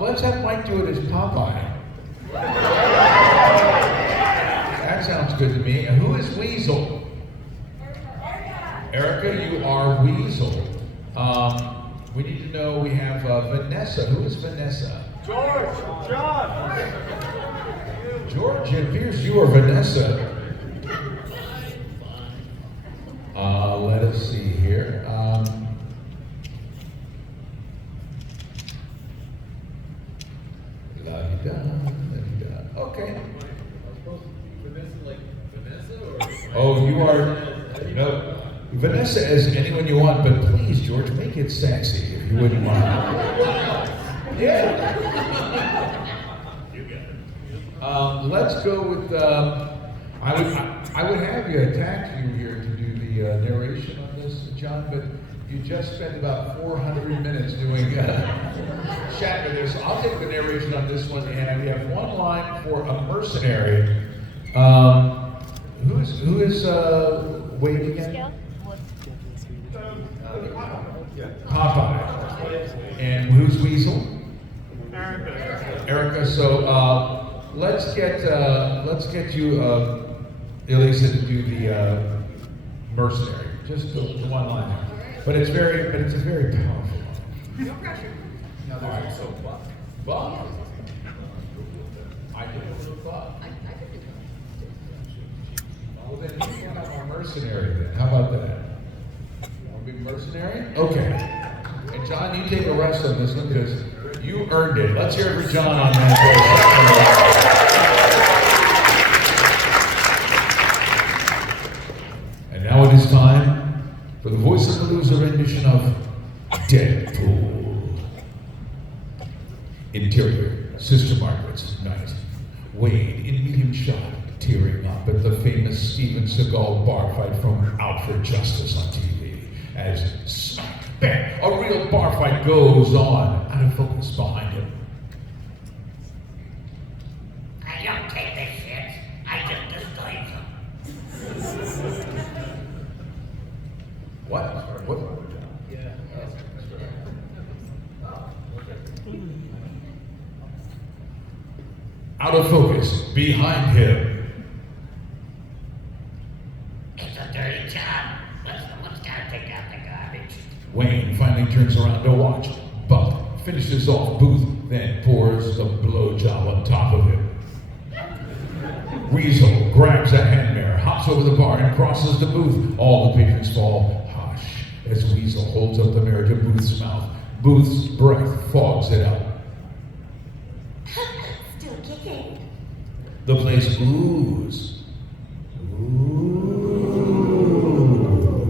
Let's have Mike do it as Popeye. That sounds good to me. And who is Weasel? Erica, you are Weasel. We need to know, we have Vanessa. Who is Vanessa? George, John. George, it appears you are Vanessa. Let us see here. La-di-da. Okay. Oh, you are. No. Vanessa as anyone you want, but please, George, make it sexy if you wouldn't mind. Yeah. Let's go with. I would have you attack you here to do the narration on this, John, but you just spent about 400 minutes doing chat with us. I'll take the narration on this one, and we have one line for a mercenary. Who is Wade again? Popeye. And who's Weasel? Erica. So let's get you, Elisa, to do the mercenary. Just the one line there. But it's a very powerful one. No pressure. All right. So Bob. I did a little Bob. I could do Well, then you can have our mercenary then. How about that? You want to be mercenary? Okay. And John, you take a rest on this one because you earned it. Let's hear it for John on that. And now it is time for the VoiceAPalooza rendition of Deadpool. Interior, Sister Margaret's night. Wade in medium shot, tearing up at the famous Steven Seagal bar fight from Out for Justice on TV. As smack, bang, a real bar fight goes on, out of focus behind him. I don't take this shit. I just destroy them. What? What? Out of focus, behind him. It's a dirty job, but someone's gotta take out the garbage. Wayne finally turns around to watch. Buck finishes off Booth, then pours the blowjob on top of him. Weasel grabs a hand mirror, hops over the bar, and crosses the Booth. All the patrons fall hush as Weasel holds up the mirror to Booth's mouth. Booth's breath fogs it out. Still kicking. The place oohs. Ooh.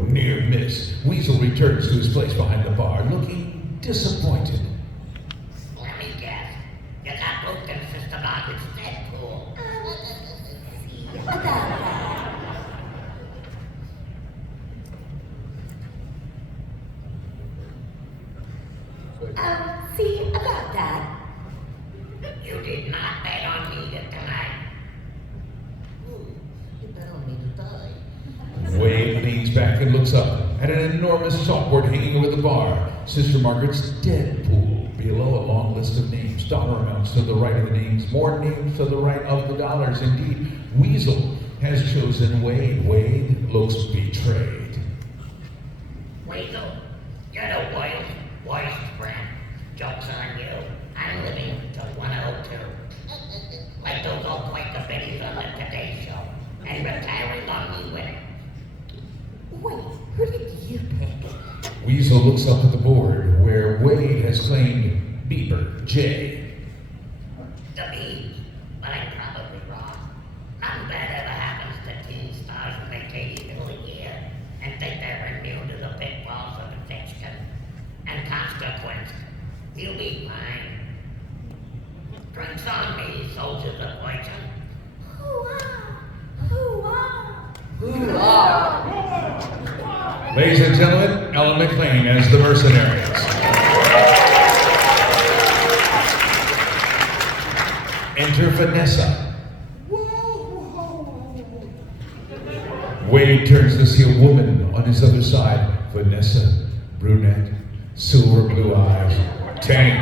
Near miss. Weasel returns to his place behind the bar, looking disappointed. Let me guess. You got booked in Sister Margaret's Deadpool. See about that. See about that. You did not bet on me tonight. ooh, you bet on me to die. Wade leans back and looks up at an enormous chalkboard hanging over the bar. Sister Margaret's Deadpool. Below a long list of names. Dollar amounts to the right of the names. More names to the right of the dollars. Indeed, Weasel has chosen Wade. Wade looks betrayed. Weasel, You're the worst friend. Joke's on you. I'm living till 102. Like those old Quaker biddies on the Today Show. And retiring on me with it. Wait, who did you pick? Weasel looks up at the board where Wade has claimed Beeper J. The bees, but I'm probably wrong. Nothing bad ever happens to teen stars when they take you a year and think they're immune to the pitfalls of addiction and consequence. You'll be fine. Drinks on me, soldiers of fortune. Ladies and gentlemen, Ellen McLean as the Mercenaries. Enter Vanessa. Wade turns to see a woman on his other side. Vanessa, brunette, silver blue eyes, tank,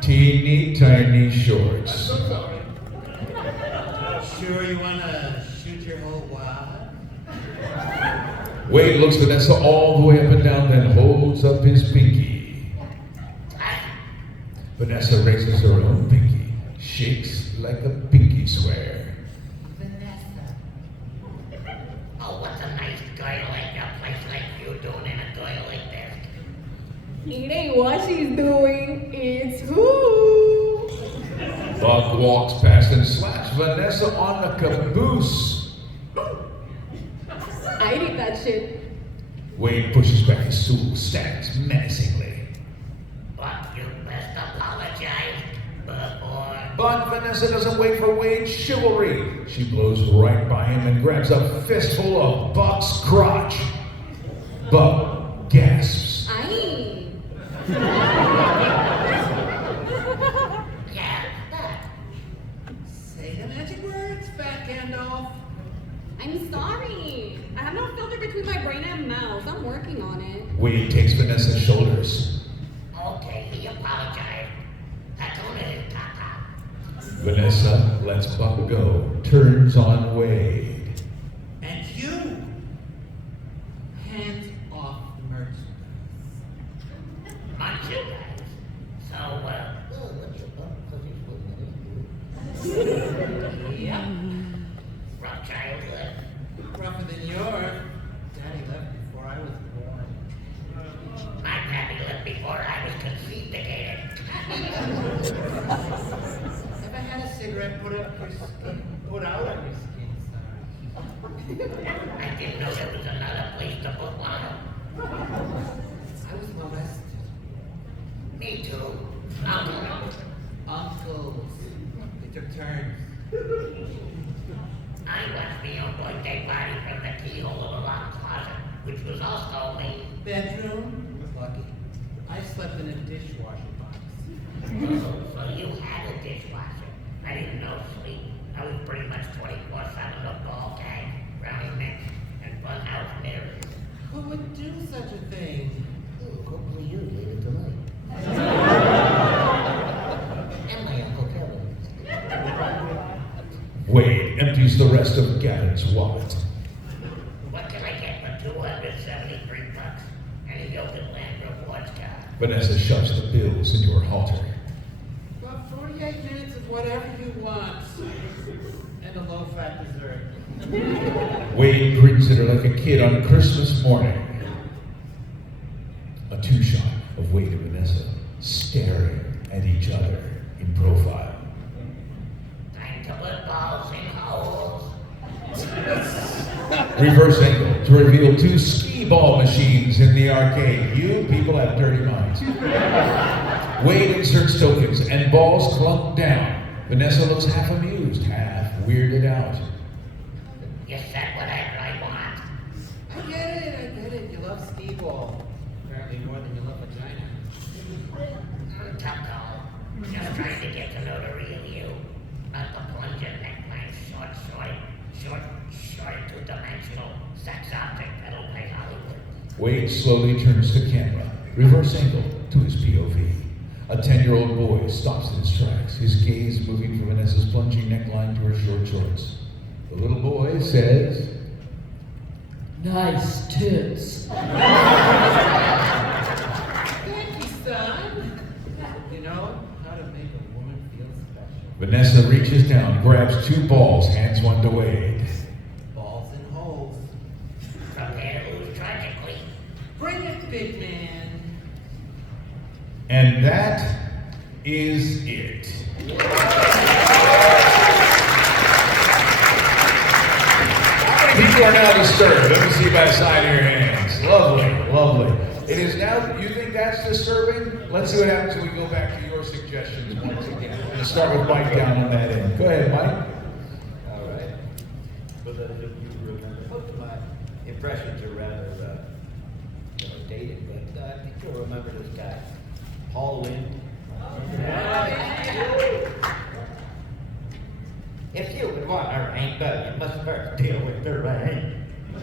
teeny tiny shorts. Sure you wanna shoot your whole wad? Wade looks Vanessa all the way up and down, then holds up his pinky. Vanessa raises her own pinky, shakes like a pinky swear. Vanessa. Oh, what's a nice girl like a place like you doing in a girl like this? It ain't what she's doing, it's who. Buck walks past and slaps Vanessa on the caboose. I need that shit. Wade pushes back his stool, stands menacingly. But you best apologize before. But Vanessa doesn't wait for Wade's chivalry. She blows right by him and grabs a fistful of Buck's crotch. Buck gasps. Aye. Yeah, that. Say the magic words, fat Gandalf. I'm sorry. I have no filter between my brain and mouth. I'm working on it. Wade takes Vanessa's shoulders. Okay, he apologized. Hakuna is Tata. Vanessa lets Buck go, turns on Wade. And you, hands off the merchandise. Merchandise. So, Yeah. rough childhood. Rougher than yours. Daddy left before I was born. My pappy left before I was conceived. If I had a cigarette, put out your skin. Put out of your skin, sorry. I didn't know there was another place to put one. I was molested. Me too. Uncles. They took turns. I watched my own birthday party from the keyhole of a locked closet, which was also me. Bedroom? Lucky. I slept in a dishwasher box. Oh, so you had a dishwasher. I didn't know sleep. I was pretty much 24/7 a ball gag, brownie mix, and funhouse mirrors. Who would do such a thing? Hopefully you later tonight. And my Uncle Kevin. Wade empties the rest of Gavin's wallet. What can I get for $273 and a Yoga Land rewards card? Vanessa shoves the bills into her halter. About 48 minutes of whatever you want. And a low-fat dessert. Wade grins at her like a kid on Christmas morning. A two-shot of Wade and Vanessa staring at each other in profile. Time to put balls in holes. Reverse angle to reveal two skee-ball machines in the arcade. You people have dirty minds. Wade inserts tokens and balls clump down. Vanessa looks half amused, half weirded out. You said whatever I want. I get it. You love skee-ball. Apparently more than you love vagina. Tough call. Just trying to get to know the real you. Not the plunger neckline, short, two-dimensional sex object that'll pay Hollywood. Wade slowly turns the camera, reverse angle to his POV. A 10-year-old boy stops in his tracks, his gaze moving from Vanessa's plunging neckline to her short shorts. The little boy says, Nice tits. and reaches down, grabs two balls, hands one to Wade. Balls and holes. Prepare to lose tragically. Bring it, big man. And that is it. How many people are now disturbed? Let me see by the side of your hands. Lovely, lovely. It is now, you think that's disturbing? Let's see what happens when we go back to your suggestions once again. We're going to start with Mike down on that end. Go ahead, Mike. All right. For those of you who remember, most of my impressions are rather dated, but I think you'll remember this guy, Paul Lynde. If you would want a rain, but you must first deal with the rain. This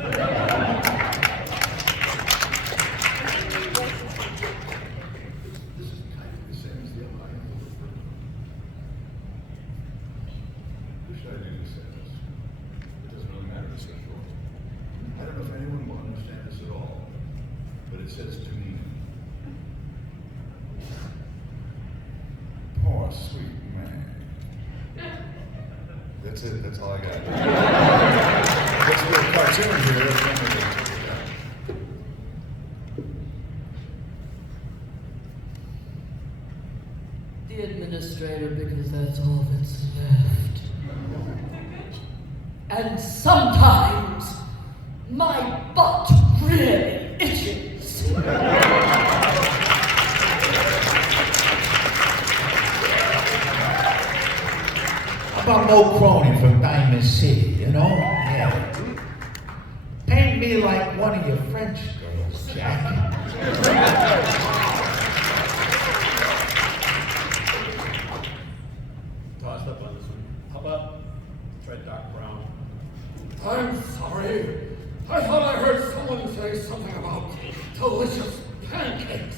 is kind of the same as the other line. Who should I do this as? It doesn't really matter, it's so short. I don't know if anyone will understand this at all, but it says to me, poor sweet man. That's it, that's all I got. Let's do a cartoon here. The administrator, because that's all that's left. And sometimes my butt really itches. How about Mo Cronin from Diamond City, you know? Yeah. Paint me like one of your French girls, Jack. Toss up on this one. How about try Doc Brown? I'm sorry. I thought I heard someone say something about delicious pancakes.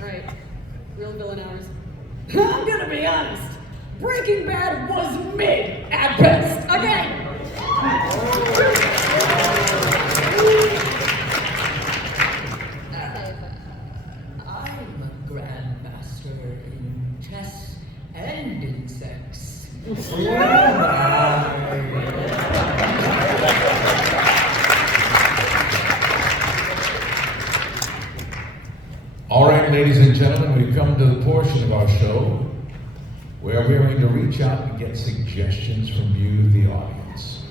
Alright, real villain hours. I'm gonna be honest. Breaking Bad was mid at best. Okay. I'm a grandmaster in chess and in sex. All right, ladies and gentlemen, we've come to the portion of our show where we're going to reach out and get suggestions from you, the audience.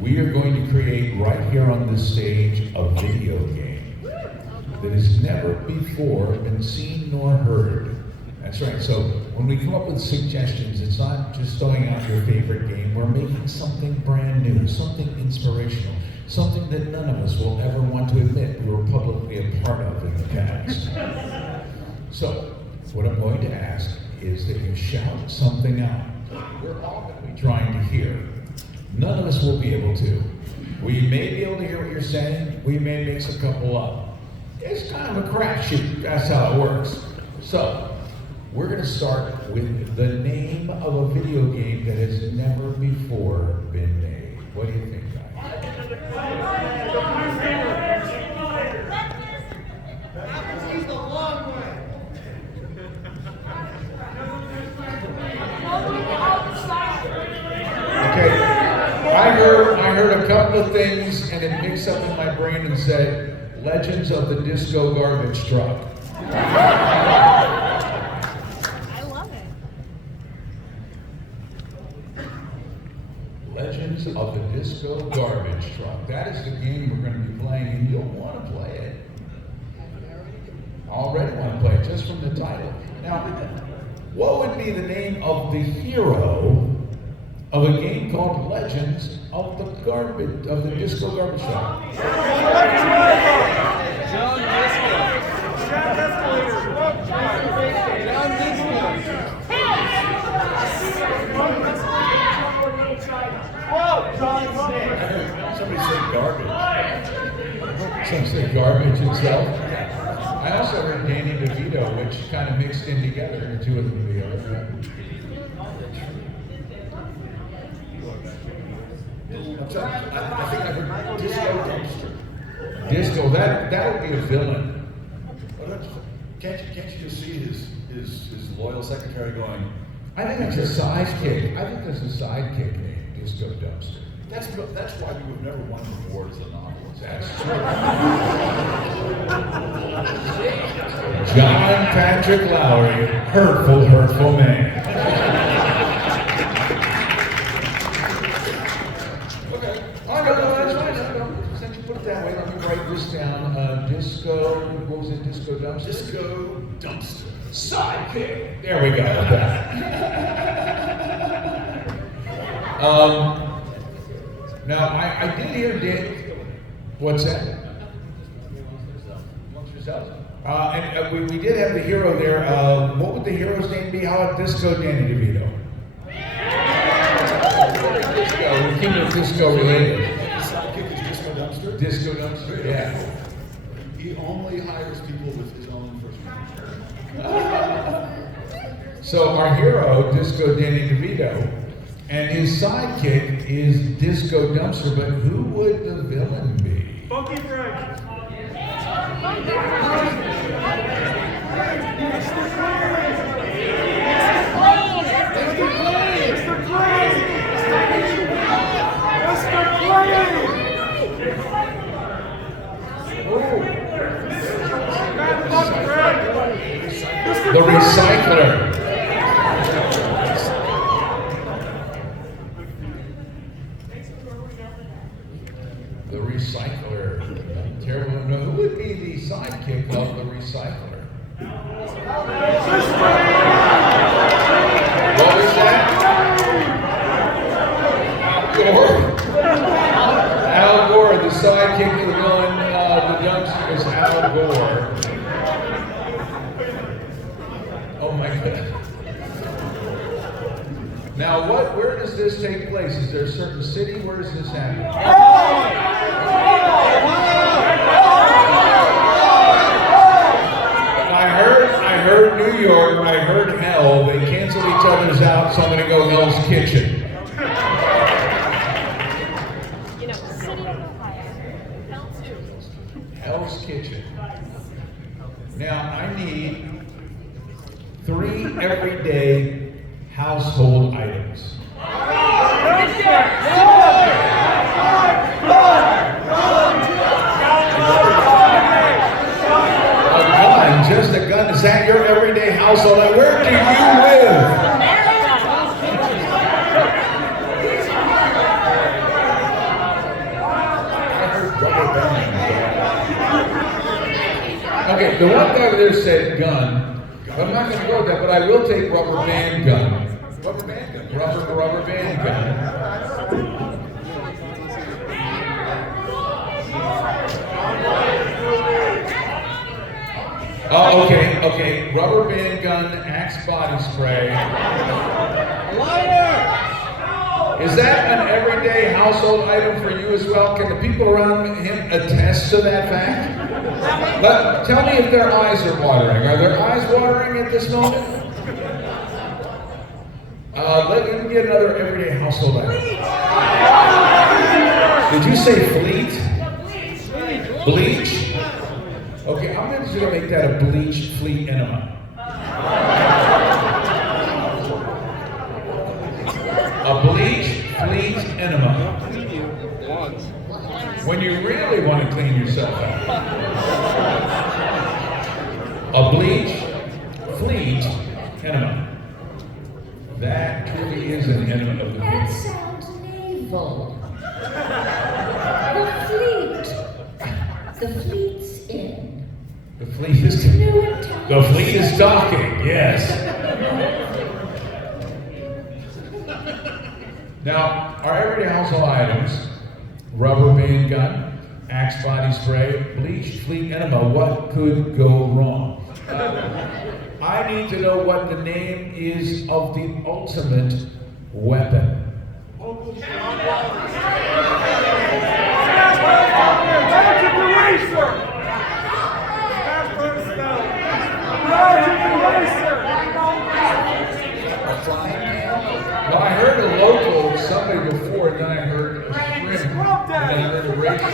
We are going to create right here on this stage a video game that has never before been seen nor heard. That's right, so when we come up with suggestions, it's not just throwing out your favorite game, we're making something brand new, something inspirational, something that none of us will ever want to admit we were publicly a part of in the past. So, what I'm going to ask is that you shout something out. We're all going to be trying to hear. None of us will be able to. We may be able to hear what you're saying, we may mix a couple up. It's kind of a crapshoot, that's how it works. So, we're going to start with the name of a video game that has never before been made. What do you think, guys? Okay, I heard a couple of things and it mixed up in my brain and said, Legends of the Disco Garbage Truck. I love it. Legends of the Disco Garbage Truck. That is the game we're going to be playing, and you'll want to play it. Already want to play it, just from the title. Now, what would be the name of the hero of a game called Legends of the Disco Garbage Truck? John Disco. Somebody said garbage. Some say garbage itself. I also heard Danny DeVito, which kind of mixed in together, the two of them together. I think I heard disco dumpster. Disco, that would be a villain. Can't you just see his loyal secretary going, I think that's a sidekick. I think there's a sidekick named Disco Dumpster. that's why we would never won the award as a novelist. That's true. John Patrick Lowry, hurtful man. Okay. Oh, no, that's fine. No. Since you put it that way, let me write this down. Disco, what was it? Disco Dumpster? Disco Dumpster. Sidekick. There we go. Now, I did hear Dick. What's that? Amongst yourselves. And we did have the hero there. What would the hero's name be? How about Disco Danny DeVito? Disco. We keep it disco related. His sidekick is Disco Dumpster. Disco Dumpster. Yeah. He only hires people with his own first name. So our hero, Disco Danny DeVito, and his sidekick is Disco Dumpster, but who would the villain be? Funky Frank. The Recycler. The Recycler. Terrible. No, who would be the sidekick of the Recycler? What was that? Al Gore. Al Gore, the sidekick of the villain, the dumpster is Al Gore. Oh my goodness. Now, where does this take place? Is there a certain city? Where does this happen? I heard New York, I heard Hell. They canceled each other's out, so I'm going to go Hell's Kitchen. Hell's Kitchen. Now, I need 3 everyday household items. A gun, just a gun. Is that your everyday household item? Where do you live? Okay, the one guy over there said gun. I'm not going to go with that, but I will take rubber band gun. Rubber band gun. Rubber band gun. Oh, okay. Rubber band gun, Axe body spray. Is that an everyday household item for you as well? Can the people around him attest to that fact? Tell me if their eyes are watering. Are their eyes watering at this moment? Let me get another everyday household item. Did you say fleet? Bleach? Okay, I'm just going to make that a bleach fleet enema. A bleach fleet enema. When you really want to clean yourself out. A bleach fleet enema. That truly is an enema of the That fleet. sounds naval. The fleet. The fleet's in. The fleet is the fleet is docking, yes. Now, our everyday household items: rubber band gun, Axe body spray, bleach fleet enema. What could go wrong? I need to know what the name is of the ultimate weapon. Well, I heard a local, somebody before, and then I heard a shrimp, and then I heard a racer.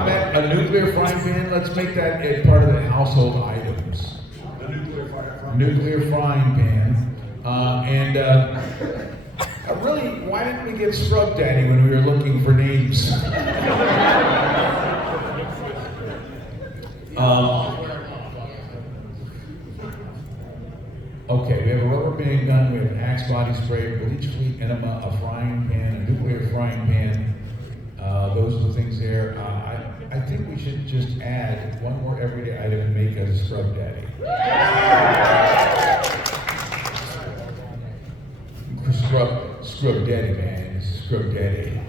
comment, a nuclear frying pan, let's make that a part of the household items. The nuclear fire. Nuclear frying pan. Really, why didn't we get Scrub Daddy when we were looking for names? Okay, we have a rubber band gun, we have an axe body spray, bleach fleet enema, a frying pan, a nuclear frying pan. Those are the things there. I think we should just add one more everyday item and make a Scrub Daddy. Scrub Daddy, man. Scrub Daddy.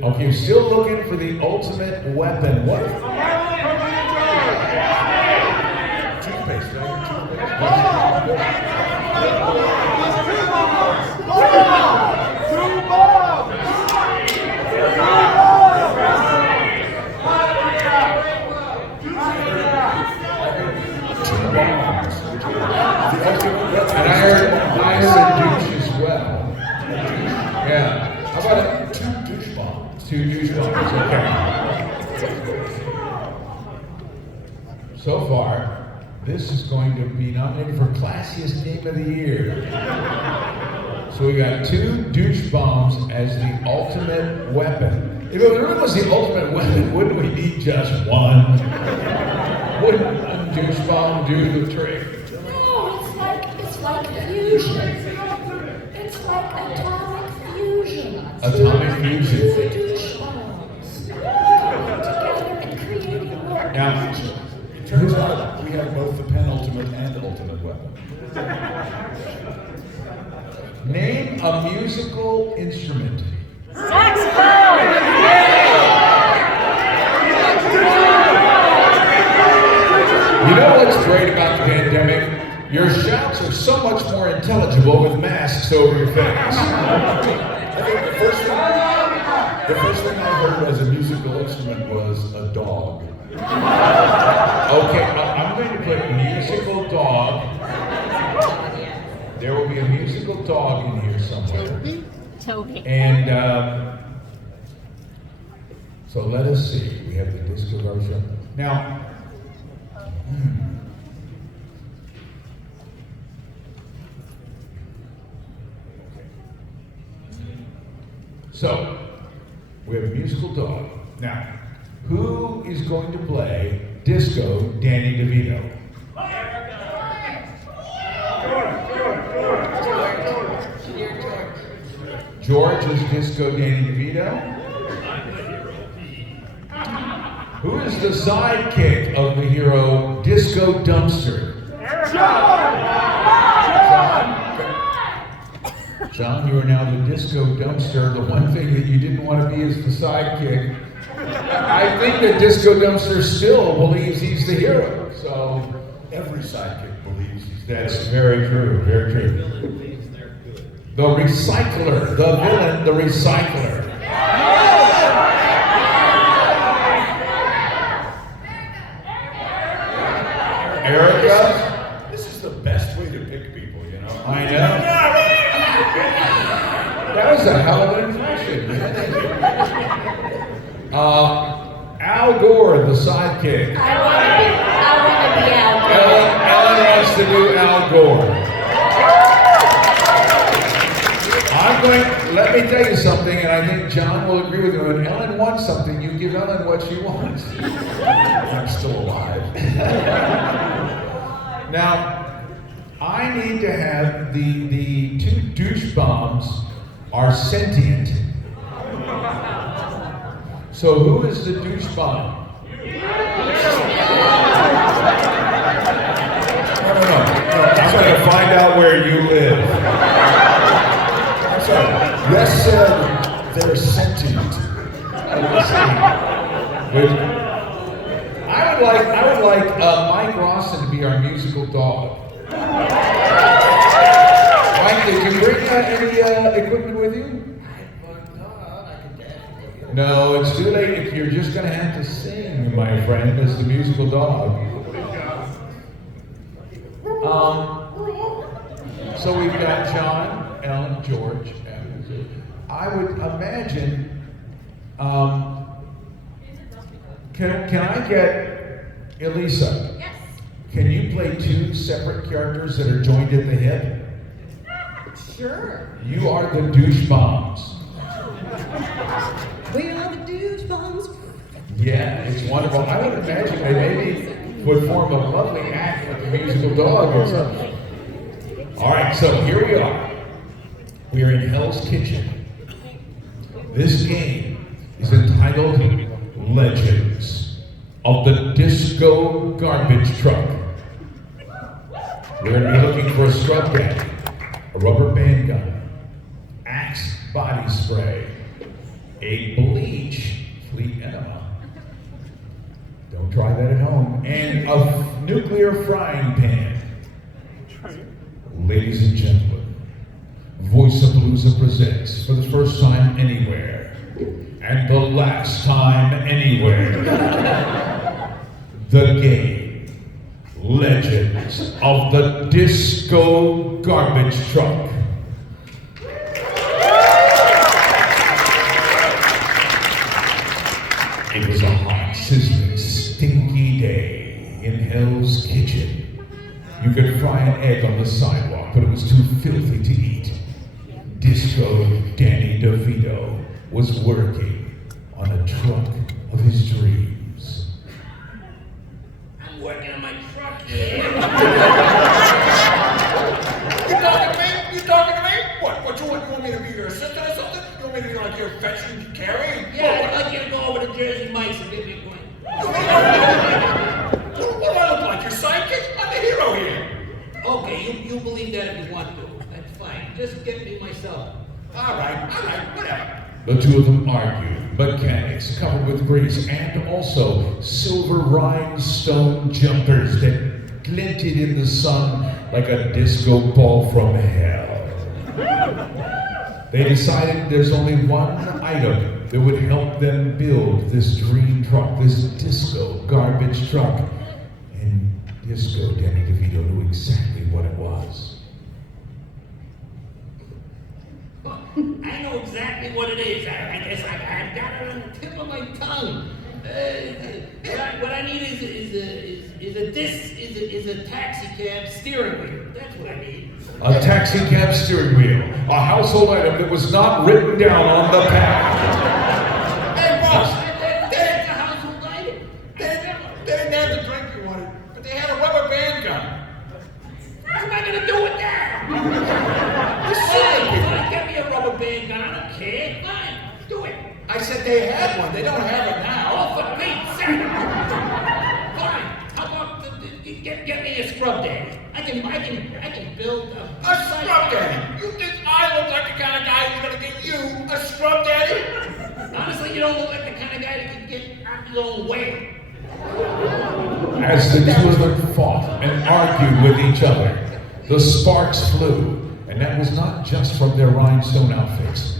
Okay, we're still looking for the ultimate weapon. What? Toothpaste, right? And I heard a douche as well. Yeah. How about Two douche bombs. two douche bombs? Okay. So far, this is going to be nominated for classiest game of the year. So we got two douche bombs as the ultimate weapon. If it really was the ultimate weapon, wouldn't we need just one? Wouldn't one douche bomb do the trick? No, it's like fusion. It's like atomic fusion. Atomic fusion. Two douche bombs coming together and creating more Now, energy. It turns out we have both the penultimate and ultimate weapon. name a musical instrument. You know what's great about the pandemic? Your shouts are so much more intelligible with masks over your face. I think the first thing I heard as a musical instrument was a dog. Okay, I'm going to put musical dog. There will be a musical dog in here somewhere. Toby. And so let us see. We have the disco version. Now, so we have a musical dog. Now, who is going to play Disco Danny DeVito? George is Disco Danny DeVito. Who is the sidekick of the hero Disco Dumpster? John, you are now the Disco Dumpster. The one thing that you didn't want to be is the sidekick. I think that Disco Dumpster still believes he's the hero. So Every sidekick believes he's that's very true, very true. The recycler, the villain, the recycler. Erica? This is the best way to pick people, you know? I know. That was a hell of an impression. Al Gore, the sidekick. I want to be Al Gore. Ellen wants to do Al Gore. Let me tell you something, and I think John will agree with me. When Ellen wants something, you give Ellen what she wants. I'm still alive. Now, I need to have the two douche bombs are sentient. So who is the douche bomb? No. I'm going to find out where you live. I'm sorry. Yes, they're sentient. I would like Mike Rawson to be our musical dog. Mike, did you bring any equipment with you? No, it's too late. If you're just going to have to sing, my friend, as the musical dog. So we've got John, Ellen, George. I would imagine Can I get Elisa? Yes. Can you play two separate characters that are joined at the hip? Sure. You are the douche bombs. We are the douche bombs. Yeah, it's wonderful. I would imagine they maybe would form a lovely act with the musical dog or something. All right, so here we are. We are in Hell's Kitchen. This game is entitled Legends of the Disco Garbage Truck. We're going to be looking for a scrub daddy, a rubber band gun, Axe body spray, a bleach fleet enema. Don't try that at home. And a nuclear frying pan. Ladies and gentlemen, VoiceAPalooza presents for the first time anywhere, and the last time anywhere, the game, Legends of the Disco Garbage Truck. It was a hot, sizzling, stinky day in Hell's Kitchen. You could fry an egg on the sidewalk, but it was too filthy to eat. Disco Danny DeVito was working on a truck of his dreams. I'm working on my truck here. You talking to me? You talking to me? What you want me to be your assistant or something? You want me to be like your fetching carry? Yeah, I'd like you to go over to Jersey Mike's and give me a coin. What do I look like? Your sidekick? I'm the hero here. Okay, you believe that if you want to. That's fine. Just get me myself. All right, whatever. The two of them argued, mechanics covered with grease, and also silver rhinestone jumpers that glinted in the sun like a disco ball from hell. They decided there's only one item that would help them build this dream truck, this disco garbage truck. And Disco Danny DeVito knew exactly what it was. I know exactly what it is. I guess I've got it on the tip of my tongue. What I need is a taxi cab steering wheel. That's what I need. A taxi cab steering wheel, a household item that was not written down on the pad. Hey, boss, That's a household item. they didn't have the drink you wanted, but they had a rubber band gun. What am I gonna do with that? Fine, get me a rubber band gun. I don't care. Fine, do it. I said they had one. They don't have it now. Oh, for Pete's sake! Fine. How about get me a scrub daddy? I can build A scrub daddy? You think I look like the kind of guy who's gonna give you a scrub daddy? Honestly, you don't look like the kind of guy that can get out his own way. As the two of them fought and argued with each other, the sparks flew, and that was not just from their rhinestone outfits.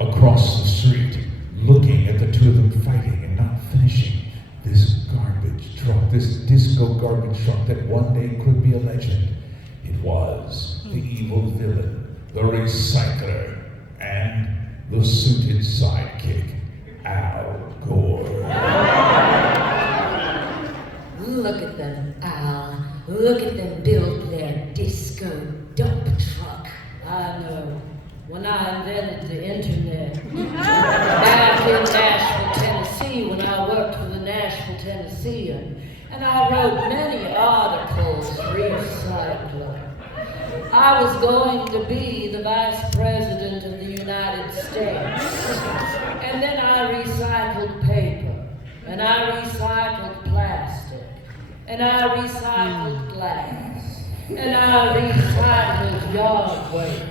Across the street, looking at the two of them fighting and not finishing, this garbage truck, this disco garbage truck that one day could be a legend. It was the evil villain, the recycler, and the suited sidekick, Al Gore. Look at them, Al. Look at them build their disco dump truck. I know. When I invented the internet, back in Nashville, Tennessee, when I worked for the Nashville Tennessean, and I wrote many articles, recycler. I was going to be the Vice President of the United States. And then I recycled paper, and I recycled plastic, and I recycled glass, and I recycled yard waste,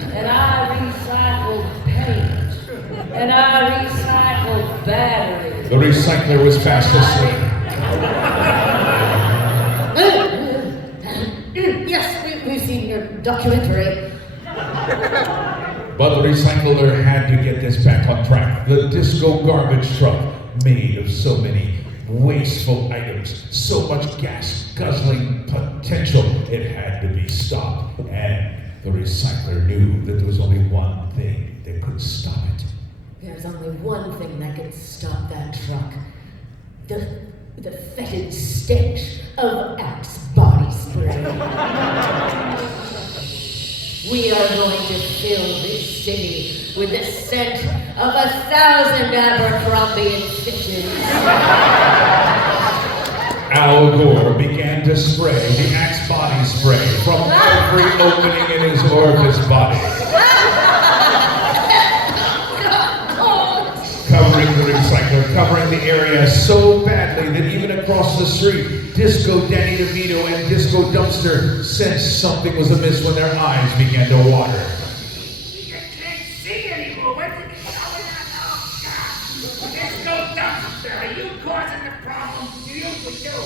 and I recycled paint, and I recycled batteries. The recycler was fast asleep. Yes, we've seen your documentary. But the recycler had to get this back on track. The disco garbage truck, made of so many wasteful items, so much gas guzzling potential, it had to be stopped. And the recycler knew that there was only one thing that could stop it. There's only one thing that could stop that truck. the fetid stench of Axe body spray. We are going to fill this city with the scent of 1,000 Abercrombie and Fitches. Al Gore began to spray the Axe body spray from every opening in his orifice body, covering the recycler, covering the area so badly that even across the street, Disco Danny DeVito and Disco Dumpster sensed something was amiss when their eyes began to water. You can't see anymore. What's going on? Oh, God. Disco Dumpster, are you causing the problem? You usually do.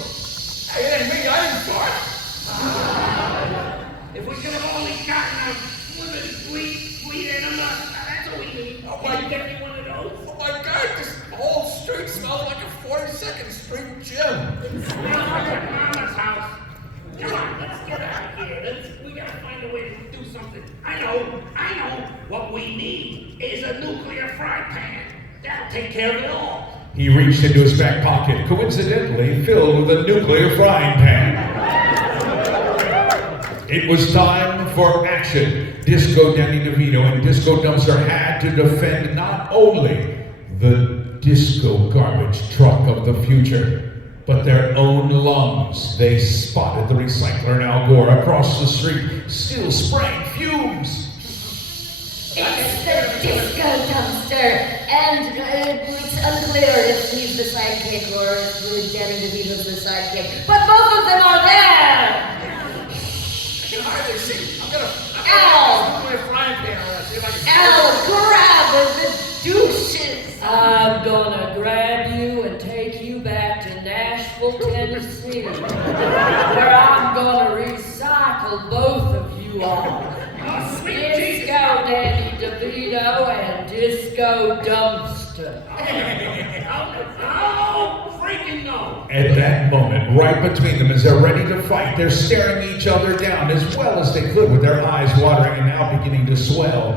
Hey, it ain't me, I didn't fart. If we could have only gotten a limited sweet enema, that's what we need. Oh, Can you get me one of those? Oh my God, this whole street smells like a 42nd Street gym. Smells like a mama's house. Come on, let's get out of here. We gotta find a way to do something. I know. What we need is a nuclear fry pan. That'll take care of it all. He reached into his back pocket, coincidentally filled with a nuclear frying pan. It was time for action. Disco Danny DeVito and Disco Dumpster had to defend not only the disco garbage truck of the future, but their own lungs. They spotted the recycler and Al Gore across the street, still spraying fumes. It's the Disco Dumpster, and it's unclear if he's the sidekick or if Danny DeVito's the sidekick, but both of them are there! I can hardly see. I'm gonna Al! my frying pan around, see if I can. Al, grab the douches! I'm gonna grab you and take you back to Nashville, Tennessee, where I'm gonna recycle both of you all. Disco Danny DeVito and Disco Dumpster. Oh, freaking no! At that moment, right between them, as they're ready to fight, they're staring each other down as well as they could with their eyes watering and now beginning to swell.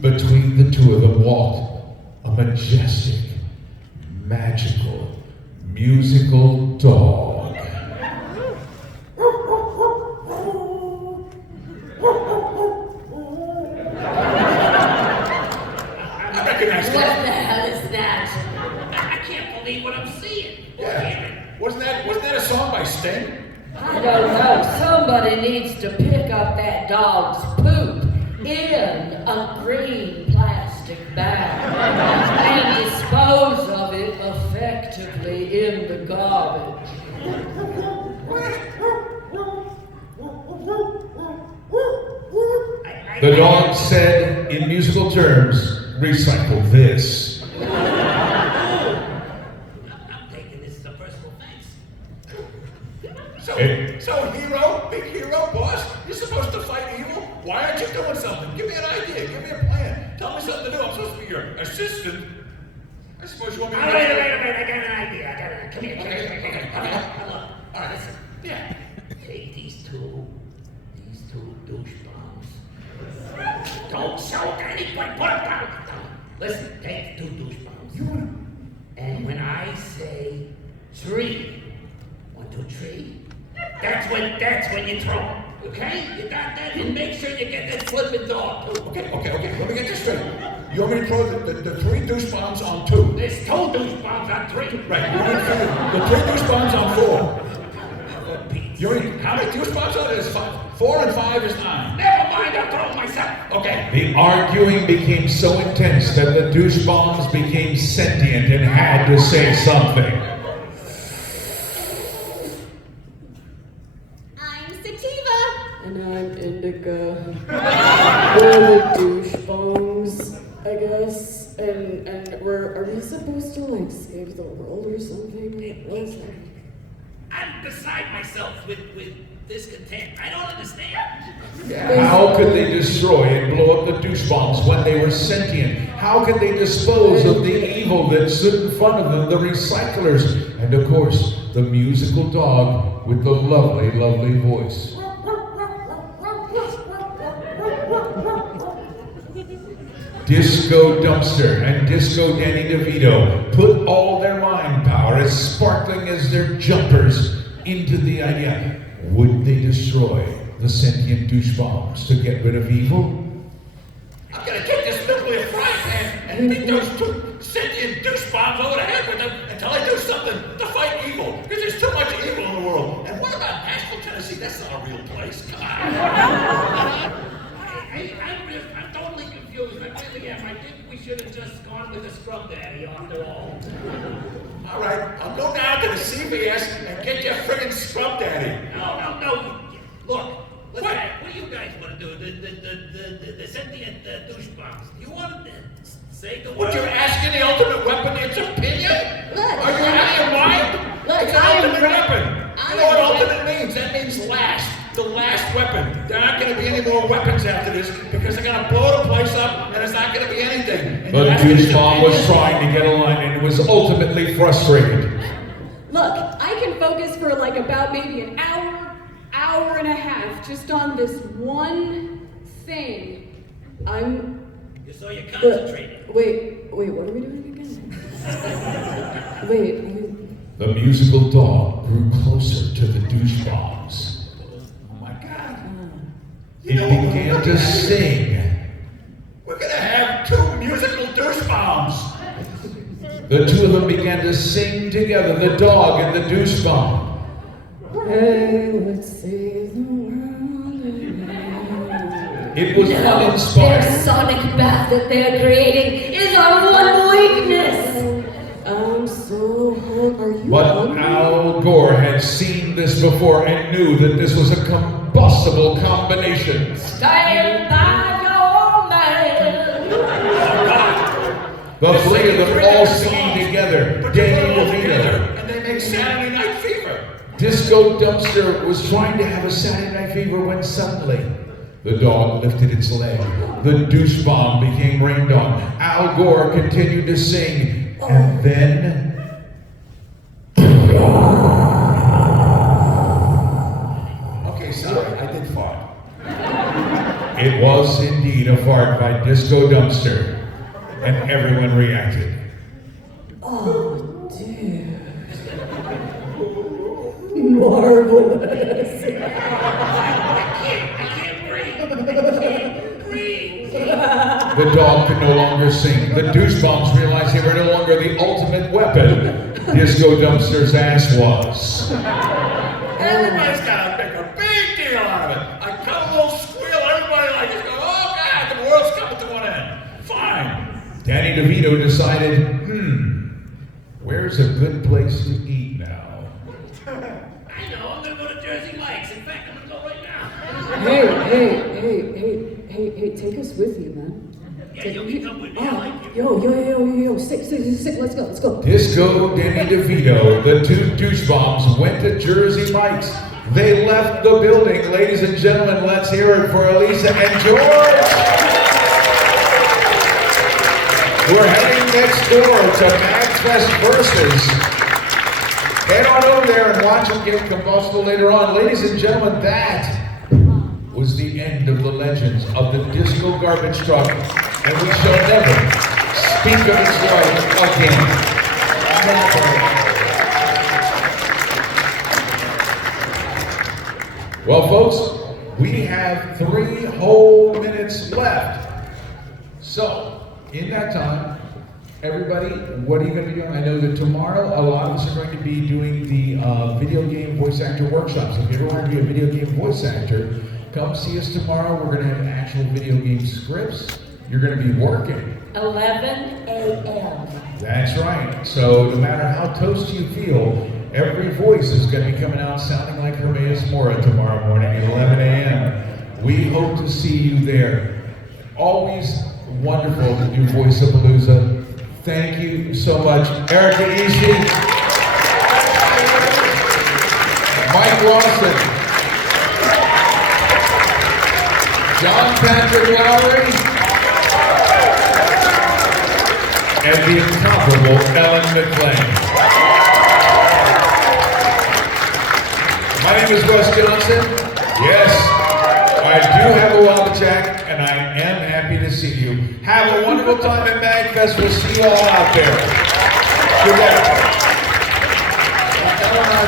Between the two of them walked a majestic, magical, musical dog. What the hell is that? I can't believe what I'm seeing. Yeah. Wasn't that a song by Sting? I don't know. Somebody needs to pick up that dog's poop in a green plastic bag and dispose of it effectively in the garbage. The dog said in musical terms, "Recycle this." I'm taking this as a personal thanks. So hero, big hero, boss, you're supposed to fight evil? Why aren't you doing something? Give me an idea, give me a plan. Tell me something to do. I'm supposed to be your assistant. I suppose you want me to... Wait, I got an idea. Come here. Hello. All right, listen. Yeah. Take these two douchebags. Don't show it to anybody. Put them down. Listen, take the two douchebags. And when I say 3, 1, 2, 3, that's when you throw them. Okay? You got that? And make sure you get that flipping dog too. Okay. Let me get this straight. You want me to throw the 3 douche bombs on 2? There's 2 douchebags on 3. Right. You want me to throw the 3 douche bombs on 4? How many douche bombs are there? 4 and 5 is 9. Never mind, I'll throw it myself. Okay. The arguing became so intense that the douche bombs became sentient and had to say something. I'm Sativa. And I'm Indica. We're the douche bongs, I guess. And are we supposed to like save the world or something? What is that? I'm beside myself with discontent. I don't understand. How could they destroy and blow up the douche bombs when they were sentient? How could they dispose of the evil that stood in front of them, the recyclers, and of course, the musical dog with the lovely, lovely voice? Disco Dumpster and Disco Danny DeVito put all their mind power as sparkling as their jumpers into the idea. Would they destroy the sentient douche bombs to get rid of evil? I'm gonna take this nuclear frying pan and beat those two sentient douche bombs over the head with them until I do something to fight evil. Because there's too much evil in the world. And what about Nashville, Tennessee? That's not a real place. Come on. I'm totally confused. I really am. I think we should have just gone with the scrub daddy after all. All right, I'll go down to the CVS and get your friggin' scrub daddy. No. Look, what do you guys want to do? The sentient douche bombs. You want to save the world? What, you're asking the ultimate weapon its opinion? Are you out of your mind? It's an ultimate weapon. You know what ultimate means? That means last. The last weapon. There aren't going to be any more weapons after this because they're going to blow the place up and there's not going to be anything. But douche bomb was trying to get a line and was ultimately frustrated. Look, I can focus for like about maybe an hour and a half just on this one thing. So you're concentrating. Wait, what are we doing again? Wait. The musical dog grew closer to the douche bombs. It began to sing. We're gonna have two musical douche bombs. The two of them began to sing together, the dog and the douche bomb. Hey, let's save the world. It was Their uninspired. sonic bath that they're creating is our one weakness. I'm so hungry. But Al Gore had seen this before and knew that this was a combustible combination. Stand by your man. The three of them all singing together. Danny DeVito. And they make Saturday Night Fever. Disco Dumpster was trying to have a Saturday Night Fever when suddenly the dog lifted its leg. The douche bomb became rained on. Al Gore continued to sing. And then... Okay, sorry, I did fart. It was indeed a fart by Disco Dumpster. And everyone reacted. Oh, dude. Marvelous. I can't breathe. The dog could no longer sing. The douche bombs realized they were no longer the ultimate weapon. Disco Dumpster's ass was. Everybody's gotta make a big deal out of it. I cut a little squeal, everybody like is going, oh God, the world's coming to an end. Fine. Danny DeVito decided, where's a good place to eat now? I know, I'm gonna go to Jersey Mike's. In fact, I'm gonna go right now. Hey, take us with you, man. Yeah, you come with me. I like you. Yo, sick, let's go. Disco Danny DeVito, the two douche bombs, went to Jersey Mike's. They left the building. Ladies and gentlemen, let's hear it for Elisa and George. We're heading next door to MAGFest Versus. Head on over there and watch them get combustible later on. Ladies and gentlemen, that was the end of the legends of the disco garbage truck, and we shall never speak of its life again. Never. Well, folks, we have 3 whole minutes left. So, in that time, everybody, what are you going to be doing? I know that tomorrow, a lot of us are going to be doing the video game voice actor workshops. If you ever want to be a video game voice actor, come see us tomorrow. We're going to have actual video game scripts. You're going to be working. 11 a.m. That's right. So no matter how toasty you feel, every voice is going to be coming out sounding like Hermaeus Mora tomorrow morning at 11 a.m. We hope to see you there. Always wonderful to do VoiceAPalooza. Thank you so much. Erica Ishii, Mike Lawson, John Patrick Lowry, and the incomparable Ellen McLean. My name is Russ Johnson. Yes, I do have a Wabachak, and I am happy to see you. Have a wonderful time at MAGFest. We'll see you all out there. Good night.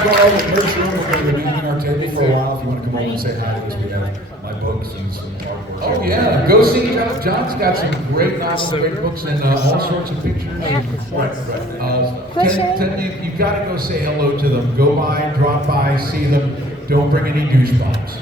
call the merch room. We're going to be using our table for a while. If you want to come over and say hi to us, we have my books and some artwork. Oh yeah, go see John. John's got some great novels, great books, and all sorts of pictures. You've got to go say hello to them. Go by, drop by, see them. Don't bring any douchebags.